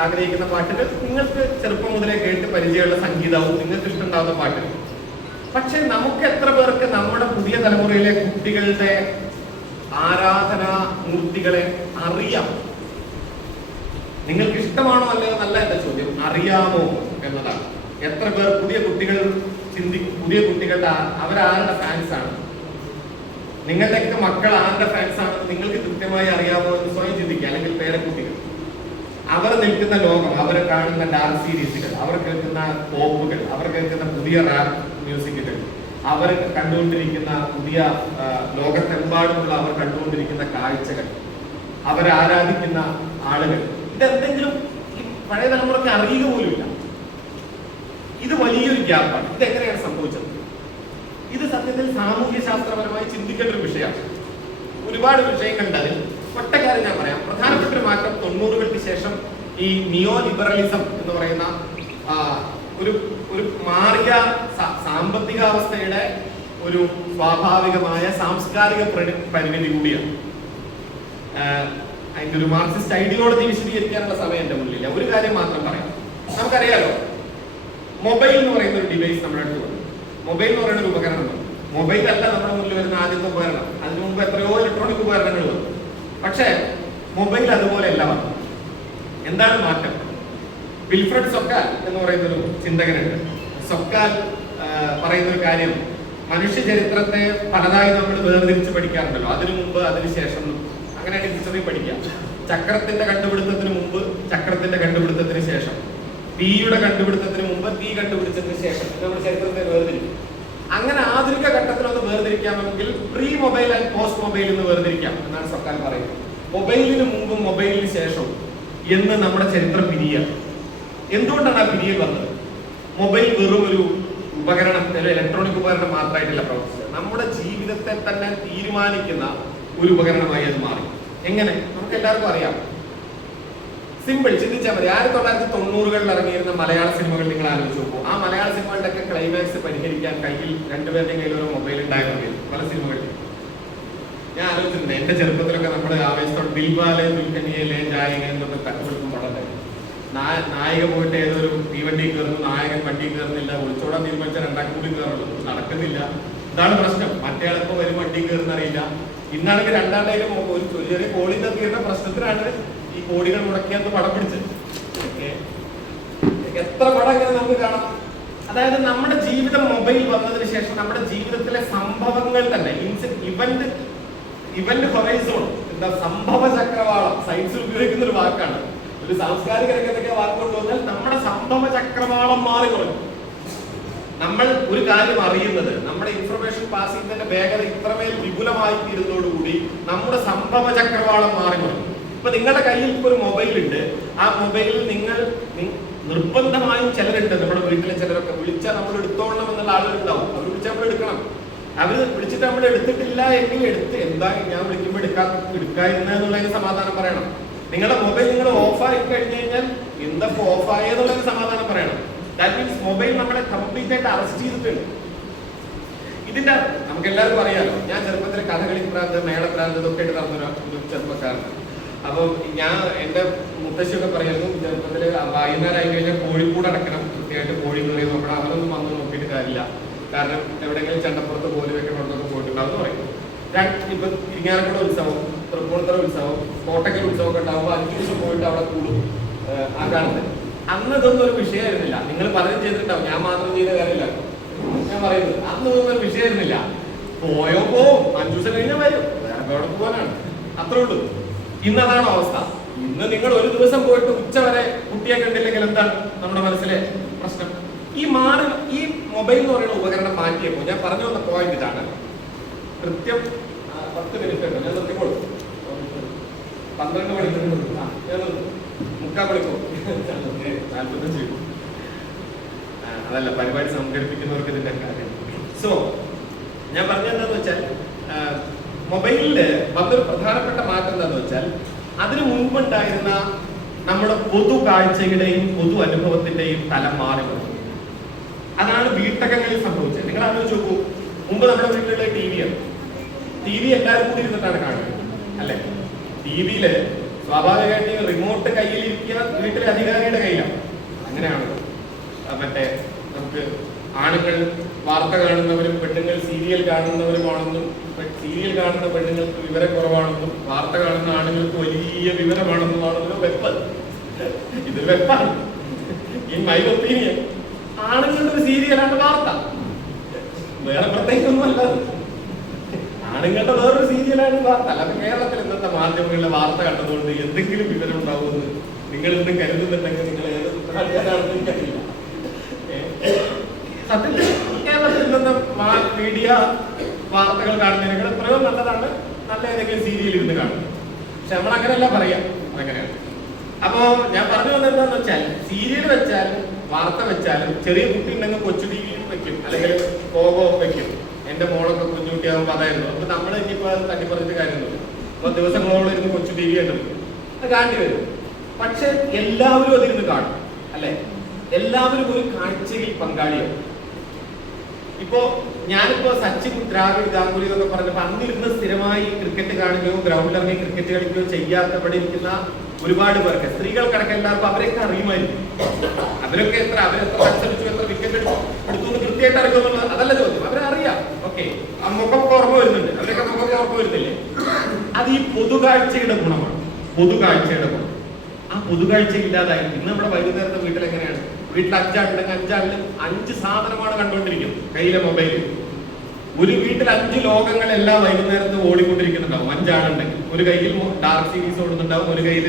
ആഗ്രഹിക്കുന്ന പാട്ടുകൾ നിങ്ങൾക്ക് ചെറുപ്പം മുതലേ കേട്ട് പരിചയമുള്ള സംഗീതവും നിങ്ങൾക്ക് ഇഷ്ടമുണ്ടാവുന്ന പാട്ടുകൾ. പക്ഷെ നമുക്ക് എത്ര പേർക്ക് നമ്മുടെ പുതിയ തലമുറയിലെ കുട്ടികളുടെ ആരാധനാ മൂർത്തികളെ അറിയാം? നിങ്ങൾക്ക് ഇഷ്ടമാണോ അല്ലയോ എന്നല്ല എന്റെ ചോദ്യം, അറിയാമോ എന്നതാണ്. എത്ര പേർ പുതിയ കുട്ടികൾ പുതിയ കുട്ടികളുടെ അവരാരുടെ ഫാൻസ് ആണ്? നിങ്ങളുടെയൊക്കെ മക്കൾ ആരുടെ ഫാൻസ് ആണ് നിങ്ങൾക്ക് കൃത്യമായി അറിയാമോ എന്ന് സ്വയം ചിന്തിക്കുക. അല്ലെങ്കിൽ പേരക്കുട്ടികൾ, അവർ നിൽക്കുന്ന ലോകം, അവർ കാണുന്ന ഡാൻസ് സീരീസുകൾ, അവർ കേൾക്കുന്ന പോപ്പുകൾ, അവർ കേൾക്കുന്ന പുതിയ റാപ്പ് മ്യൂസിക്കുകൾ, അവർ കണ്ടുകൊണ്ടിരിക്കുന്ന പുതിയ ലോകത്തെമ്പാടുമുള്ള അവർ കണ്ടുകൊണ്ടിരിക്കുന്ന കാഴ്ചകൾ, അവർ ആരാധിക്കുന്ന ആളുകൾ, ഇതെന്തെങ്കിലും ഈ പഴയ തലമുറയ്ക്ക് അറിയുക പോലുമില്ല. ഇത് വലിയൊരു ഗ്യാപ്പാണ്. ഇതെങ്ങനെയാണ് സംഭവിച്ചത്? സത്യത്തിൽ സാമൂഹ്യ ശാസ്ത്രപരമായി ചിന്തിക്കേണ്ട ഒരു വിഷയമാണ്. ഒരുപാട് വിഷയങ്ങളുണ്ട് അതിൽ. ഒറ്റ കാര്യം ഞാൻ പറയാം. പ്രധാനപ്പെട്ട ഒരു മാറ്റം 90-കൾക്ക് ശേഷം ഈ നിയോ ലിബറലിസം എന്ന് പറയുന്ന ഒരു ഒരു മാറിയ സാമ്പത്തികാവസ്ഥയുടെ ഒരു സ്വാഭാവികമായ സാംസ്കാരിക പരിമിതി കൂടിയാണ്. അതിന്റെ ഒരു മാർക്സിസ്റ്റ് ഐഡിയോളജി വിശദീകരിക്കാനുള്ള സമയം എന്റെ മുന്നിലില്ല. ഒരു കാര്യം മാത്രം പറയാം. നമുക്കറിയാലോ, മൊബൈൽ എന്ന് പറയുന്ന ഒരു ഡിവൈസ് നമ്മുടെ അടുത്ത് വന്നു. മൊബൈൽ എന്ന് പറയുന്ന ഒരു ഉപകരണം. മൊബൈൽ അല്ല നമ്മുടെ മുന്നിൽ വരുന്ന ആദ്യത്തെ ഉപകരണം. അതിനു മുമ്പ് എത്രയോ ഇലക്ട്രോണിക് ഉപകരണങ്ങൾ വന്നു. പക്ഷേ മൊബൈൽ അതുപോലെയല്ല വന്നു. എന്താണ് മാറ്റം? വിൽഫ്രഡ് സൊക്കാൽ എന്ന് പറയുന്നൊരു ചിന്തകനുണ്ട്. സൊക്കാൽ പറയുന്ന ഒരു കാര്യം, മനുഷ്യ ചരിത്രത്തെ പലതായി നമ്മൾ വേർതിരിച്ച് പഠിക്കാറുണ്ടല്ലോ. അതിനു മുമ്പ്, അതിനുശേഷം, അങ്ങനെയാണ് ഹിസ്റ്ററി പഠിക്കുക. ചക്രത്തിന്റെ കണ്ടുപിടുത്തത്തിന് മുമ്പ്, ചക്രത്തിന്റെ കണ്ടുപിടുത്തത്തിന് ശേഷം, തീയുടെ കണ്ടുപിടുത്തത്തിന് മുമ്പ്, തീ കണ്ടുപിടിച്ചതിന് ശേഷം നമ്മൾ ചരിത്രത്തെ വേർതിരിക്കും. അങ്ങനെ ആധുനിക ഘട്ടത്തിൽ ഒന്ന് വേർതിരിക്കാമെങ്കിൽ pre mobile and post mobile എന്ന് വേർതിരിക്കാം എന്നാണ് സൊക്കാൽ പറയുന്നത്. മൊബൈലിന് മുമ്പും മൊബൈലിന് ശേഷവും എന്ന് നമ്മുടെ ചരിത്രം പിരിയുക. എന്തുകൊണ്ടാണ് ആ പിരിയൽ വന്നത്? മൊബൈൽ വെറും ഒരു ഉപകരണം, ഇലക്ട്രോണിക് ഉപകരണം മാത്രമായിട്ടല്ല പ്രവർത്തിച്ചത്. നമ്മുടെ ജീവിതത്തെ തന്നെ തീരുമാനിക്കുന്ന ഒരു ഉപകരണമായി അത് മാറി. എങ്ങനെ? നമുക്ക് എല്ലാവർക്കും അറിയാം. സിമ്പിൾ, ചിന്തിച്ചാൽ മതി. 1990-കളിൽ ഇറങ്ങിയിരുന്ന മലയാള സിനിമകൾ നിങ്ങൾ ആലോചിച്ച് നോക്കൂ. ആ മലയാള സിനിമകളുടെ ഒക്കെ ക്ലൈമാക്സ് പരിഹരിക്കാൻ കയ്യിൽ രണ്ടുപേരുടെയും കയ്യിൽ ഒരു മൊബൈൽ ഉണ്ടായിരുന്നെങ്കിൽ പല സിനിമകളിൽ ഞാൻ ആലോചിച്ചിട്ടുണ്ട്. എന്റെ ചെറുപ്പത്തിലൊക്കെ നമ്മുടെ ആവേശത്തോടെ ദിൽവാലെ ദുൽഖനിയയിലെ ജായക എന്നൊക്കെ തട്ടുകൊടുക്കും പടം. നായിക പോയിട്ട് ഏതൊരു തീവണ്ടി കയറുന്നു, നായകൻ വണ്ടി കയറുന്നില്ല, ഒളിച്ചോടാൻ തീരുമാനിച്ച രണ്ടാം കൂടി കയറുള്ളൂ, നടക്കുന്നില്ല. ഇതാണ് പ്രശ്നം. മറ്റേ ആളിപ്പോ വരും വണ്ടി കയറുന്നറിയില്ല. ഇന്നാണെങ്കിൽ രണ്ടാണ്ടായാലും ഒരു ചെറിയ കോളിന്റെ തീരുന്ന പ്രശ്നത്തിനാണ് ഈ കോടികൾ മുടക്കിയത് പടം പിടിച്ചത്. എത്ര പടം ഇങ്ങനെ നമുക്ക് കാണാം. അതായത് നമ്മുടെ ജീവിതം മൊബൈൽ വന്നതിന് ശേഷം നമ്മുടെ ജീവിതത്തിലെ സംഭവങ്ങൾ തന്നെ ഇവന്റ് ഹൊറൈസോൺ, എന്താ, സംഭവ ചക്രവാളം, സയൻസിൽ ഉപയോഗിക്കുന്ന ഒരു വാക്കാണ്. ഒരു സാംസ്കാരിക രംഗത്തൊക്കെ വാക്ക് കൊണ്ടുവന്നാൽ നമ്മുടെ സംഭവ ചക്രവാളം മാറി കുറഞ്ഞു. നമ്മൾ ഒരു കാര്യം അറിയുന്നത്, നമ്മുടെ ഇൻഫർമേഷൻ പാസ് ചെയ്യുന്നതിന്റെ വേഗത ഇത്രമേൽ വിപുലമായി തീരുന്നതോടുകൂടി നമ്മുടെ സംഭവ ചക്രവാളം മാറി കുറഞ്ഞു. ഇപ്പൊ നിങ്ങളുടെ കയ്യിൽ ഇപ്പൊ ഒരു മൊബൈൽ ഉണ്ട്. ആ മൊബൈലിൽ നിങ്ങൾ നിർബന്ധമായും ചിലരുണ്ട്, നമ്മുടെ വീട്ടിലെ ചിലരൊക്കെ വിളിച്ചാൽ നമ്മൾ എടുത്തോളണം എന്നുള്ള ആളുകളുണ്ടാവും. അവർ വിളിച്ചാൽ നമ്മൾ എടുക്കണം. അവര് വിളിച്ചിട്ട് നമ്മൾ എടുത്തിട്ടില്ല എങ്കിൽ എടുത്ത് എന്താ ഞാൻ വിളിക്കുമ്പോൾ എടുക്കാതിരുന്നതിനുള്ളതിന് സമാധാനം പറയണം. നിങ്ങളുടെ മൊബൈൽ നിങ്ങൾ ഓഫായി കഴിഞ്ഞു കഴിഞ്ഞാൽ എന്താ ഓഫായെന്നുള്ളതിന് സമാധാനം പറയണം. ദാറ്റ് മീൻസ് മൊബൈൽ നമ്മളെ കംപ്ലീറ്റ് ആയിട്ട് അറസ്റ്റ് ചെയ്തിട്ടുണ്ട്. ഇതിന്റെ നമുക്ക് എല്ലാവർക്കും അറിയാലോ. ഞാൻ ചെറുപ്പത്തിൽ കഥകളി പ്രാന്ത്, മേളപ്രാന്ത് ഇതൊക്കെ ആയിട്ട് നടന്നൊരു ചെറുപ്പക്കാരനാണ്. അപ്പൊ ഞാൻ എന്റെ മുത്തശ്ശിയൊക്കെ പറയുന്നു, ചെറുപ്പത്തില് വൈകുന്നേരമായി കഴിഞ്ഞാൽ കോഴിക്കൂട് അടക്കണം, കൃത്യമായിട്ട് കോഴി കയറി നോക്കണം. അവരൊന്നും വന്ന് നോക്കിയിട്ട് കാര്യമില്ല. കാരണം എവിടെയെങ്കിലും ചണ്ടപ്പുറത്ത് കോഴി വെക്കണമെന്നൊക്കെ പോയിട്ടുണ്ടാവും പറയും. ഇപ്പൊ ഇരിങ്ങാലക്കുട ഉത്സവം, തൃപ്പൂണിത്തുറ ഉത്സവം, കോട്ടക്കൽ ഉത്സവം ഒക്കെ ഉണ്ടാവുമ്പോൾ 5 ദിവസം പോയിട്ട് അവിടെ കൂടും ആ കാണുന്നത്. അന്ന് ഇതൊന്നും ഒരു വിഷയമായിരുന്നില്ല. നിങ്ങൾ പലരും ചെയ്തിട്ടുണ്ടാവും, ഞാൻ മാത്രം ചെയ്ത കാര്യമില്ല ഞാൻ പറയുന്നത്. അന്ന് ഇതൊന്നും ഒരു വിഷയമായിരുന്നില്ല. പോയോ പോവും, 5 ദിവസം കഴിഞ്ഞാൽ വരും, വേറെ എവിടെ പോകാനാണ്, അത്രേ ഉള്ളൂ. ഇന്നതാണ് അവസ്ഥ. ഇന്ന് നിങ്ങൾ ഒരു ദിവസം പോയിട്ട് ഉച്ച വരെ കുട്ടിയെ കണ്ടില്ലെങ്കിൽ എന്താണ് നമ്മുടെ മനസ്സിലെ പ്രശ്നം? ഈ മൊബൈൽ എന്ന് പറയുന്ന ഉപകരണം മാറ്റിയപ്പോൾ ഞാൻ പറഞ്ഞു വന്ന പോയിന്റ് ഇതാണ്. കൃത്യം 10 മിനിറ്റ് ഉണ്ട്. ഞാൻ നിർത്തിക്കോളൂ. 12 മണിക്കൂർ 3/4 മണിക്കൂർ 45. അതല്ല, പരിപാടി സംഘടിപ്പിക്കുന്നവർക്ക് ഇതിന്റെ കാര്യം. സോ ഞാൻ പറഞ്ഞെന്താന്ന് വെച്ചാൽ, മൊബൈലില് വന്നൊരു പ്രധാനപ്പെട്ട മാറ്റം എന്താന്ന് വെച്ചാൽ, അതിനു മുൻപുണ്ടായിരുന്ന നമ്മുടെ പൊതു കാഴ്ചയുടെയും പൊതു അനുഭവത്തിന്റെയും തലം മാറി വന്നു. അതാണ് വീട്ടകങ്ങളിൽ സംഭവിച്ചത്. നിങ്ങൾ ആലോചിച്ച് നോക്കൂ. മുമ്പ് നമ്മുടെ വീട്ടിലുള്ള ടി വി എല്ലാവരും കൂടി ഇരുന്നിട്ടാണ് കാണുന്നത്, അല്ലെ? ടിവിയില് സ്വാഭാവികമായിട്ട് റിമോട്ട് കയ്യിലിരിക്കുക വീട്ടിലെ അധികാരിയുടെ കയ്യിലാണ്. അങ്ങനെയാണ്. മറ്റേ നമുക്ക് ആണുങ്ങൾ വാർത്ത കാണുന്നവരും പെണ്ണുങ്ങൾ സീരിയൽ കാണുന്നവരുമാണെന്നും, സീരിയൽ കാണുന്ന പെണ്ണുങ്ങൾക്ക് വിവരം കുറവാണെന്നും, വാർത്ത കാണുന്ന ആണുങ്ങൾക്ക് വലിയ വിവരമാണെന്നുമാണെന്നൊരു വെപ്പ്. ഇതൊരു വെപ്പാണ്. ഇൻ മൈ ഒപ്പീനിയൻ ആണുങ്ങളുടെ ഒരു സീരിയലാണ് വാർത്ത. വേറെ പ്രത്യേകിച്ചൊന്നും അല്ല. ആണുങ്ങളുടെ വേറൊരു സീരിയലാണ് വാർത്ത. അല്ലാതെ കേരളത്തിൽ ഇന്നത്തെ മാധ്യമങ്ങളിലെ വാർത്ത കണ്ടതുകൊണ്ട് എന്തെങ്കിലും വിവരം ഉണ്ടാവുമെന്ന് നിങ്ങൾ ഇന്ന് കരുതുന്നുണ്ടെങ്കിൽ നിങ്ങൾ ഏത് ആൾക്കാരാണെന്ന് എനിക്കറിയില്ല. സത്യത്തിൽ കേരളത്തിൽ ഇന്നത്തെ മീഡിയ വാർത്തകൾ കാണുന്നതിനേക്കാൾ എത്രയോ നല്ലതാണ് നല്ല ഏതെങ്കിലും സീരിയൽ ഇരുന്ന് കാണുന്നത്. പക്ഷെ നമ്മൾ അങ്ങനെയല്ല പറയാം. അങ്ങനെയാണ്. അപ്പോ ഞാൻ പറഞ്ഞു വന്നത് എന്താന്ന് വെച്ചാൽ, സീരിയൽ വെച്ചാലും വാർത്ത വെച്ചാലും ചെറിയ കുട്ടി ഉണ്ടെങ്കിൽ കൊച്ചു ടിവിയും വെക്കും, അല്ലെങ്കിൽ പോകോ വെക്കും. എന്റെ മോളൊക്കെ കുഞ്ഞുകുട്ടിയാകുമ്പോൾ അതായിരുന്നു. അപ്പൊ നമ്മൾ ഇനിയിപ്പോ അത് തട്ടി പറഞ്ഞിട്ട് കാര്യമൊന്നുമില്ല. അപ്പൊ ദിവസങ്ങളോളം ഇരുന്ന് കൊച്ചു ടി വി കണ്ടു അത് കാണേണ്ടി വരും. പക്ഷെ എല്ലാവരും അതിരുന്ന് കാണും അല്ലെ? എല്ലാവരും ഒരു കാഴ്ചയിൽ പങ്കാളിയാവും. ഇപ്പോ ഞാനിപ്പോ സച്ചിൻ, ദ്രാവിഡ്, ഗാംഗുലി എന്നൊക്കെ പറഞ്ഞപ്പോ അന്നിരുന്ന് സ്ഥിരമായി ക്രിക്കറ്റ് കാണുകയോ ഗ്രൗണ്ടിൽ ഇറങ്ങി ക്രിക്കറ്റ് കളിക്കുകയോ ചെയ്യാത്തവിടെ ഇരിക്കുന്ന ഒരുപാട് പേർക്ക്, സ്ത്രീകൾക്കടക്കം എല്ലാവർക്കും അവരെയൊക്കെ അറിയുമായിരിക്കും. അവരൊക്കെ അവരെത്ര മത്സരിച്ചു, എത്ര വിക്കറ്റ് എടുത്തു എന്ന് കൃത്യമായിട്ട് അറിയുമെന്നുള്ളത് അതല്ല ചോദ്യം. അവരെ അറിയാം. ഓക്കെ, ആ മുഖമൊക്കെ ഓർമ്മ വരുന്നുണ്ട്. അവരൊക്കെ മുഖമൊക്കെ ഓർമ്മ വരുന്നില്ലേ? അത് ഈ പൊതുകാഴ്ചയുടെ ഗുണമാണ്. പൊതുകാഴ്ചയുടെ ഗുണം. ആ പൊതുകാഴ്ച ഇല്ലാതായി ഇന്ന് നമ്മുടെ വൈകുന്നേരത്തെ വീട്ടിൽ എങ്ങനെയാണ്? വീട്ടിൽ 5 ആളുണ്ടെങ്കിൽ 5 ആളിലും 5 സാധനമാണ് കണ്ടുകൊണ്ടിരിക്കുന്നത്. കയ്യിലെ മൊബൈലിൽ ഒരു വീട്ടിൽ 5 ലോകങ്ങൾ എല്ലാ വൈകുന്നേരത്തും ഓടിക്കൊണ്ടിരിക്കുന്നുണ്ടാവും. 5 ആളുണ്ടെങ്കിൽ ഒരു കയ്യിൽ ഡാർക്ക് സീരീസ് ഓടുന്നുണ്ടാവും, ഒരു കയ്യിൽ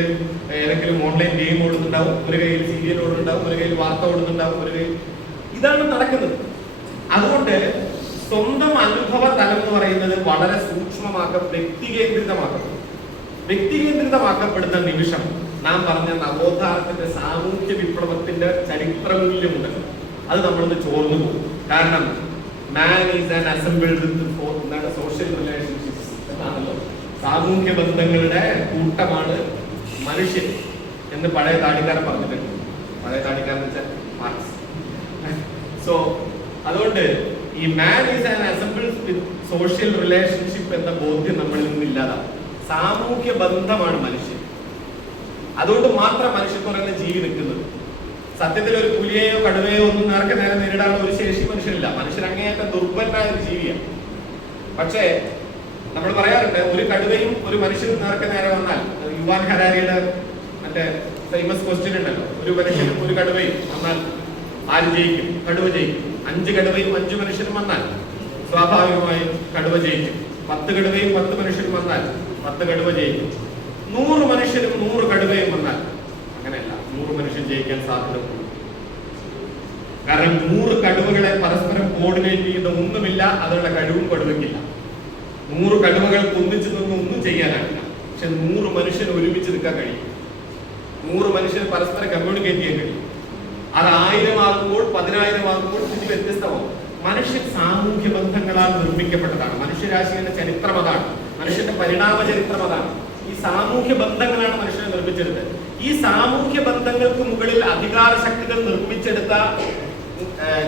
ഏതെങ്കിലും ഓൺലൈൻ ഗെയിം ഓടുന്നുണ്ടാവും, ഒരു കയ്യിൽ സീരിയൽ ഓടുന്നുണ്ടാവും, ഒരു കയ്യിൽ വാർത്ത ഓടുന്നുണ്ടാവും, ഒരു കയ്യിൽ ഇതാണ് നടക്കുന്നത്. അതുകൊണ്ട് സ്വന്തം അനുഭവ തലം എന്ന് പറയുന്നത് വളരെ വ്യക്തികേന്ദ്രിതമാക്കപ്പെടുന്ന നിമിഷം നാം പറഞ്ഞ നവോത്ഥാനത്തിന്റെ സാമൂഹ്യ വിപ്ലവത്തിന്റെ ചരിത്രമൂല്യമുണ്ട്. അത് നമ്മളൊന്ന് ചോർന്നു പോകും. കാരണം man is an assembled എന്താണ് social relationships എന്നാണല്ലോ. സാമൂഹ്യ ബന്ധങ്ങളുടെ കൂട്ടമാണ് മനുഷ്യൻ എന്ന് പഴയ താടിക്കാരൻ പറഞ്ഞിട്ടുണ്ട്. പഴയ താടിക്കാരൻ വെച്ചാൽ മാർക്സ്. സോ അതുകൊണ്ട് ഈ man is an assembled with social relationship എന്ന ബോധ്യം നമ്മളിൽ നിന്നില്ലാതാവും. സാമൂഹ്യ ബന്ധമാണ് മനുഷ്യൻ. അതുകൊണ്ട് മാത്രം മനുഷ്യൻ പറയുന്ന ജീവി നിൽക്കുന്നത്. സത്യത്തിൽ ഒരു പുലിയെയോ കടുവയോ ഒന്നും നേരെ നേരിടാനുള്ള ഒരു ശേഷി മനുഷ്യനില്ല. മനുഷ്യൻ അങ്ങേയറ്റം ദുർബലനായ ഒരു ജീവിയാണ്. പക്ഷേ നമ്മൾ പറയാറുണ്ട്, ഒരു കടുവയും ഒരു മനുഷ്യനും നേരെ വന്നാൽ, യുവാൻ ഹരാരിയുടെ മറ്റേ ഫേമസ് ക്വസ്റ്റ്യൻ ഉണ്ടല്ലോ, ഒരു മനുഷ്യനും ഒരു കടുവയും വന്നാൽ ആര് ജയിക്കും? കടുവ ജയിക്കും. 5 കടുവയും 5 മനുഷ്യനും വന്നാൽ സ്വാഭാവികമായും കടുവ ജയിക്കും. 10 കടുവയും 10 മനുഷ്യനും വന്നാൽ 10 കടുവ ജയിക്കും. 100 മനുഷ്യരും 100 കടുവയും വന്നാൽ അങ്ങനെയല്ല, 100 മനുഷ്യൻ ജയിക്കാൻ സാധ്യത. കാരണം 100 കടുവകളെ പരസ്പരം കോർഡിനേറ്റ് ചെയ്യുന്ന ഒന്നുമില്ല, അതിനുള്ള കഴിവും കടുവയ്ക്കില്ല. 100 കടുവകൾക്ക് ഒന്നിച്ചു നിന്ന് ഒന്നും ചെയ്യാനാവില്ല. പക്ഷെ 100 മനുഷ്യന് ഒരുമിച്ച് നിൽക്കാൻ കഴിയും. 100 മനുഷ്യന് പരസ്പരം കമ്മ്യൂണിക്കേറ്റ് ചെയ്യാൻ കഴിയും. അത് 1000 ആകുമ്പോൾ 10,000 ആകുമ്പോൾ സ്ഥിതി വ്യത്യസ്തമാവും. മനുഷ്യൻ സാമൂഹ്യ ബന്ധങ്ങളാൽ നിർമ്മിക്കപ്പെട്ടതാണ്. മനുഷ്യരാശിയുടെ ചരിത്രം അതാണ്. മനുഷ്യന്റെ പരിണാമ ചരിത്രം അതാണ്. ഈ സാമൂഹ്യ ബന്ധങ്ങളാണ് മനുഷ്യനെ നിർമ്മിച്ചെടുത്തത്. ഈ സാമൂഹ്യ ബന്ധങ്ങൾക്ക് മുകളിൽ അധികാര ശക്തികൾ നിർമ്മിച്ചെടുത്ത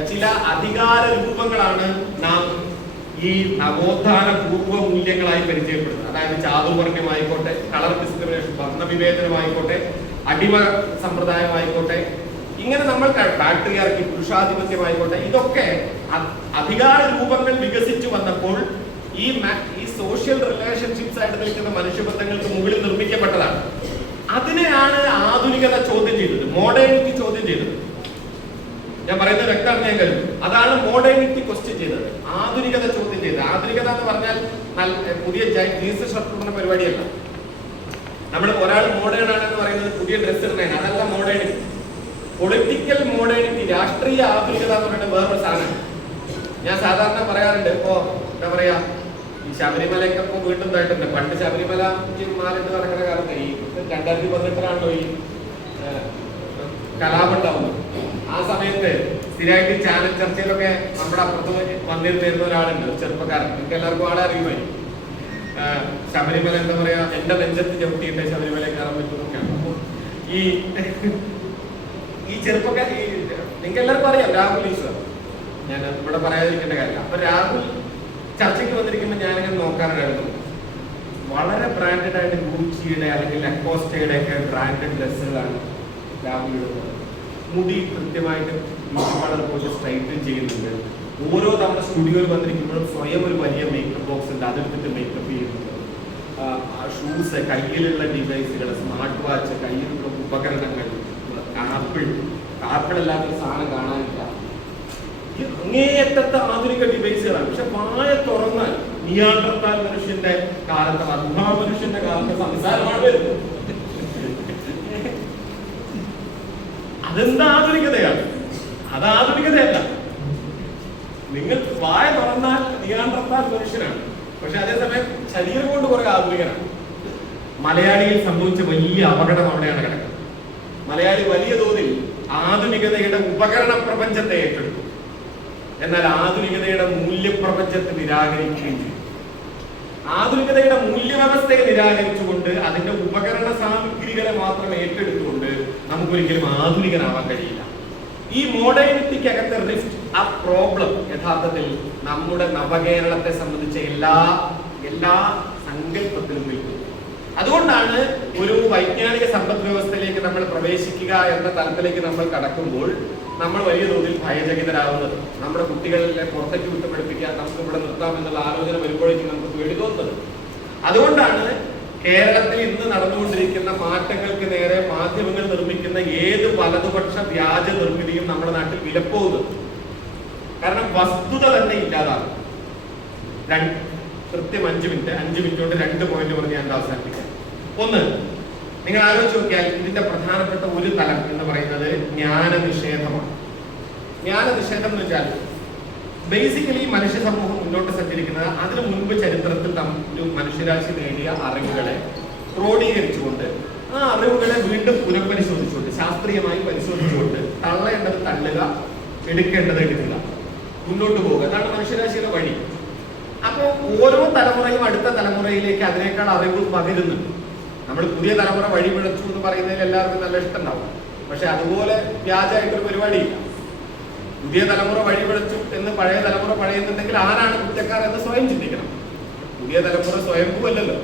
ചില അധികാര രൂപങ്ങളാണ് നാം ഈ നവോത്ഥാന പൂർവ്വ മൂല്യങ്ങളായി പരിചയപ്പെടുന്നത്. അതായത് ചാതുർവർണ്ണയമായിക്കോട്ടെ, കളർ ഡിസ്ക്രിമിനേഷൻ, വർണ്ണവിവേചനമായിക്കോട്ടെ, അടിമ സമ്പ്രദായമായിക്കോട്ടെ, ഇങ്ങനെ നമ്മൾ പാട്രിയാർക്കി, പുരുഷാധിപത്യമായിക്കോട്ടെ, ഇതൊക്കെ അധികാര രൂപങ്ങൾ വികസിച്ചു വന്നപ്പോൾ ഈ സോഷ്യൽ റിലേഷൻഷിപ്സ് ആയിട്ട് നിൽക്കുന്ന മനുഷ്യബന്ധങ്ങൾക്ക് മുകളിൽ നിർമ്മിക്കപ്പെട്ടതാണ്. അതിനെയാണ് ആധുനികത ചോദ്യം ചെയ്തത്, മോഡേണിറ്റി ചോദ്യം ചെയ്തത്. ഞാൻ പറയുന്നത് വ്യക്തമാണ് ഞാൻ കരുതും. അതാണ് മോഡേണിറ്റി ക്വസ്റ്റ്യൻ ചെയ്തത്, ആധുനികത ചോദ്യം ചെയ്തത്. ആധുനികത എന്ന് പറഞ്ഞാൽ പുതിയ ജീൻസ് ഷർട്ട് ഇടുന്ന പരിപാടിയല്ല. നമ്മൾ ഒരാൾ മോഡേൺ ആണെന്ന് പറയുന്നത് പുതിയ ഡ്രസ്സ് ഇടുന്നതാണ്, അതല്ല മോഡേണിറ്റി. പൊളിറ്റിക്കൽ മോഡേണിറ്റി, രാഷ്ട്രീയ ആധുനികത എന്ന് പറയുന്നത് വേറൊരു സാധനം. ഞാൻ സാധാരണ പറയാറുണ്ട്, ഇപ്പോ എന്താ പറയാ, ഈ ശബരിമലയൊക്കെ വീണ്ടും ഇതായിട്ടുണ്ട്. പണ്ട് ശബരിമല മാലിട്ട് നടക്കുന്ന കാലത്ത്, ഈ 2018 ഈ കലാപം ഉണ്ടാവുന്നത്. ആ സമയത്ത് സ്ഥിരമായിട്ട് ചാനൽ ചർച്ചയിലൊക്കെ നമ്മുടെ അപ്പുറത്ത് വന്നിരുന്ന ഒരാളുണ്ട്, ചെറുപ്പക്കാരൻ. നിങ്ങൾക്ക് എല്ലാവർക്കും ആളെ അറിയുമായി. ശബരിമല എന്താ പറയാ, എന്റെ നെഞ്ചത്ത് ചവിട്ടിയിട്ട് ശബരിമല കയറാൻ പറ്റുന്നൊക്കെയാണ്. ഈ ചെറുപ്പക്കാർ, നിങ്ങൾക്ക് എല്ലാവർക്കും അറിയാം രാഹുൽ ഈശ്വർ. ഞാൻ ഇവിടെ പറയാതിരിക്കേണ്ട കാര്യമില്ല. അപ്പൊ രാഹുൽ ചർച്ചയ്ക്ക് വന്നിരിക്കുമ്പോൾ ഞാനിങ്ങനെ നോക്കാറുണ്ടായിരുന്നു. വളരെ ബ്രാൻഡഡ് ആയിട്ട് ഗൂച്ചിയുടെ അല്ലെങ്കിൽ ലക്കോസ്റ്റയുടെ ഒക്കെ ബ്രാൻഡഡ് ഡ്രസ്സുകളാണ് രാഹുൽ ഇടുന്നത്. മുടി കൃത്യമായിട്ട് ബ്യൂട്ടി പാർലർ പോയിട്ട് സ്ട്രൈറ്റൻ ചെയ്യുന്നുണ്ട്. ഓരോ തവണ സ്റ്റുഡിയോയിൽ വന്നിരിക്കുമ്പോഴും സ്വയം ഒരു വലിയ മേക്കപ്പ് ബോക്സ് ഉണ്ട്, അതെടുത്തിട്ട് മേക്കപ്പ് ചെയ്യുന്നുണ്ട്. ഷൂസ്, കയ്യിലുള്ള ഡിവൈസുകൾ, സ്മാർട്ട് വാച്ച്, കയ്യിലുള്ള ഉപകരണങ്ങൾ, ആപ്പിൾ അല്ലാത്തൊരു സാധനം കാണാനില്ല. അങ്ങേയറ്റത്തെ ആധുനിക ഡിവൈസുകളാണ്. പക്ഷെ വായ തുറന്നാൽ നിയാണ്ടർത്താൽ മനുഷ്യന്റെ കാലത്തെ, മനുഷ്യന്റെ കാലത്തെ സംസാരമാണ് വരുന്നത്. അതെന്താ ആധുനികതയാണ്? അത് ആധുനികതയല്ല. നിങ്ങൾ വായ തുറന്നാൽ നിയാണ്ടർത്താൽ മനുഷ്യനാണ്, പക്ഷെ അതേസമയം ശരീരം കൊണ്ട് കുറെ ആധുനികനാണ്. മലയാളിയിൽ സംഭവിച്ച വലിയ അപകടം അവിടെയാണ് കിടക്കുന്നത്. മലയാളി വലിയ തോതിൽ ആധുനികതയുടെ ഉപകരണ പ്രപഞ്ചത്തെ ഏറ്റെടുത്തു. എന്നാൽ ആധുനികതയുടെ മൂല്യപ്രപഞ്ചത്തെ നിരാകരിക്കുകയും ചെയ്തു. ആധുനികതയുടെ മൂല്യവ്യവസ്ഥയെ നിരാകരിച്ചുകൊണ്ട് അതിന്റെ ഉപകരണ സാമഗ്രികളെ മാത്രം ഏറ്റെടുത്തുകൊണ്ട് നമുക്കൊരിക്കലും ആധുനികനാവാൻ കഴിയില്ല. ഈ മോഡേണിറ്റിക്കകത്തെ റിഫ്റ്റ്, ആ പ്രോബ്ലം യഥാർത്ഥത്തിൽ നമ്മുടെ നവകേരളത്തെ സംബന്ധിച്ച എല്ലാ സങ്കല്പത്തിലും നിൽക്കുന്നു. അതുകൊണ്ടാണ് ഒരു വൈജ്ഞാനിക സമ്പദ് വ്യവസ്ഥയിലേക്ക് നമ്മൾ പ്രവേശിക്കുക എന്ന തലത്തിലേക്ക് നമ്മൾ കടക്കുമ്പോൾ നമ്മൾ വലിയ തോതിൽ ഭയചകിതരാകുന്നത്. നമ്മുടെ കുട്ടികളെ പുറത്തേക്ക് വിട്ട് പഠിപ്പിക്കാൻ നമുക്ക് ഇവിടെ നിർത്താം എന്നുള്ള ആലോചന വരുമ്പോഴേക്കും നമുക്ക് പേടി തോന്നുന്നത്. അതുകൊണ്ടാണ് കേരളത്തിൽ ഇന്ന് നടന്നുകൊണ്ടിരിക്കുന്ന മാറ്റങ്ങൾക്ക് നേരെ മാധ്യമങ്ങൾ നിർമ്മിക്കുന്ന ഏത് വലതുപക്ഷ വ്യാജ നിർമ്മിതിയും നമ്മുടെ നാട്ടിൽ വിലപ്പോകുന്നത്. കാരണം വസ്തുത തന്നെ ഇല്ലാതാകും. കൃത്യം 5 മിനിറ്റ് കൊണ്ട് 2 പോയിന്റ് പറഞ്ഞ് ഞാൻ അവസാനിപ്പിക്കാം. ഒന്ന്, നിങ്ങൾ ആലോചിച്ച് നോക്കിയാൽ ഇതിന്റെ പ്രധാനപ്പെട്ട ഒരു തലം എന്ന് പറയുന്നത് ജ്ഞാനനിഷേധമാണ്. ജ്ഞാനനിഷേധം എന്ന് വെച്ചാൽ ബേസിക്കലി മനുഷ്യ സമൂഹം മുന്നോട്ട് സഞ്ചരിക്കുന്നത് അതിനു മുൻപ് ചരിത്രത്തിൽ ഒരു മനുഷ്യരാശി നേടിയ അറിവുകളെ ക്രോഡീകരിച്ചുകൊണ്ട് ആ അറിവുകളെ വീണ്ടും പുനഃപരിശോധിച്ചുകൊണ്ട് ശാസ്ത്രീയമായി പരിശോധിച്ചുകൊണ്ട് തള്ളേണ്ടത് തള്ളുക, എടുക്കേണ്ടത് എടുക്കുക, മുന്നോട്ട് പോകുക. അതാണ് മനുഷ്യരാശിയുടെ വഴി. അപ്പോൾ ഓരോ തലമുറയും അടുത്ത തലമുറയിലേക്ക് അതിനേക്കാൾ അറിവ് പകരുന്നുണ്ട്. നമ്മൾ പുതിയ തലമുറ വഴിപിഴച്ചു എന്ന് പറയുന്നതിൽ എല്ലാവർക്കും നല്ല ഇഷ്ടം ഉണ്ടാവും. പക്ഷെ അതുപോലെ വ്യാജമായിട്ടൊരു പരിപാടിയില്ല. പുതിയ തലമുറ വഴിപിഴച്ചു എന്ന് പഴയ തലമുറ പറയുന്നുണ്ടെങ്കിൽ ആരാണ് കുറ്റക്കാർ എന്ന് സ്വയം ചിന്തിക്കണം. പുതിയ തലമുറ സ്വയംഭൂവല്ലല്ലോ.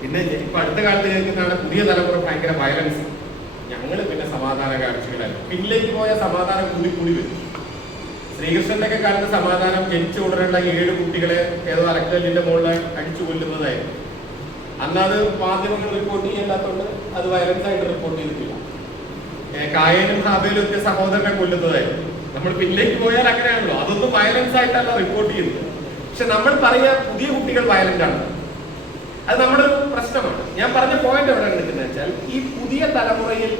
പിന്നെ ഇപ്പൊ അടുത്ത കാലത്ത് കേൾക്കുന്നതാണ് പുതിയ തലമുറ ഭയങ്കര വയലൻസ്, ഞങ്ങൾ പിന്നെ സമാധാന കാഴ്ചകളല്ല. പിന്നിലേക്ക് പോയ സമാധാനം കൂടി വരും. ശ്രീകൃഷ്ണന്റെ ഒക്കെ കാലത്ത് സമാധാനം ജനിച്ചു ഉടനെയുള്ള 7 കുട്ടികളെ ഏതോ അരക്കല്ലിന്റെ മുകളിൽ അടിച്ചു കൊല്ലുന്നതായിരുന്നു. അന്നത് മാധ്യമങ്ങൾ റിപ്പോർട്ട് ചെയ്യേണ്ടാത്തതുകൊണ്ട് അത് വയലൻസ് ആയിട്ട് റിപ്പോർട്ട് ചെയ്തിട്ടില്ല. കായനും ഹാബേലും ഒക്കെ സഹോദരനെ കൊല്ലുന്നതായിരുന്നു. നമ്മൾ പിന്നിലേക്ക് പോയാൽ അങ്ങനെയാണല്ലോ, അതൊന്നും വയലൻസ് ആയിട്ടല്ല റിപ്പോർട്ട് ചെയ്യുന്നത്. പക്ഷെ നമ്മൾ പറയാ പുതിയ കുട്ടികൾ വയലന്റ് ആണ്. അത് നമ്മുടെ ഒരു പ്രശ്നമാണ്. ഞാൻ പറഞ്ഞ പോയിന്റ് എവിടെയാണ് നിൽക്കുന്നത് വെച്ചാൽ ഈ പുതിയ തലമുറയിൽ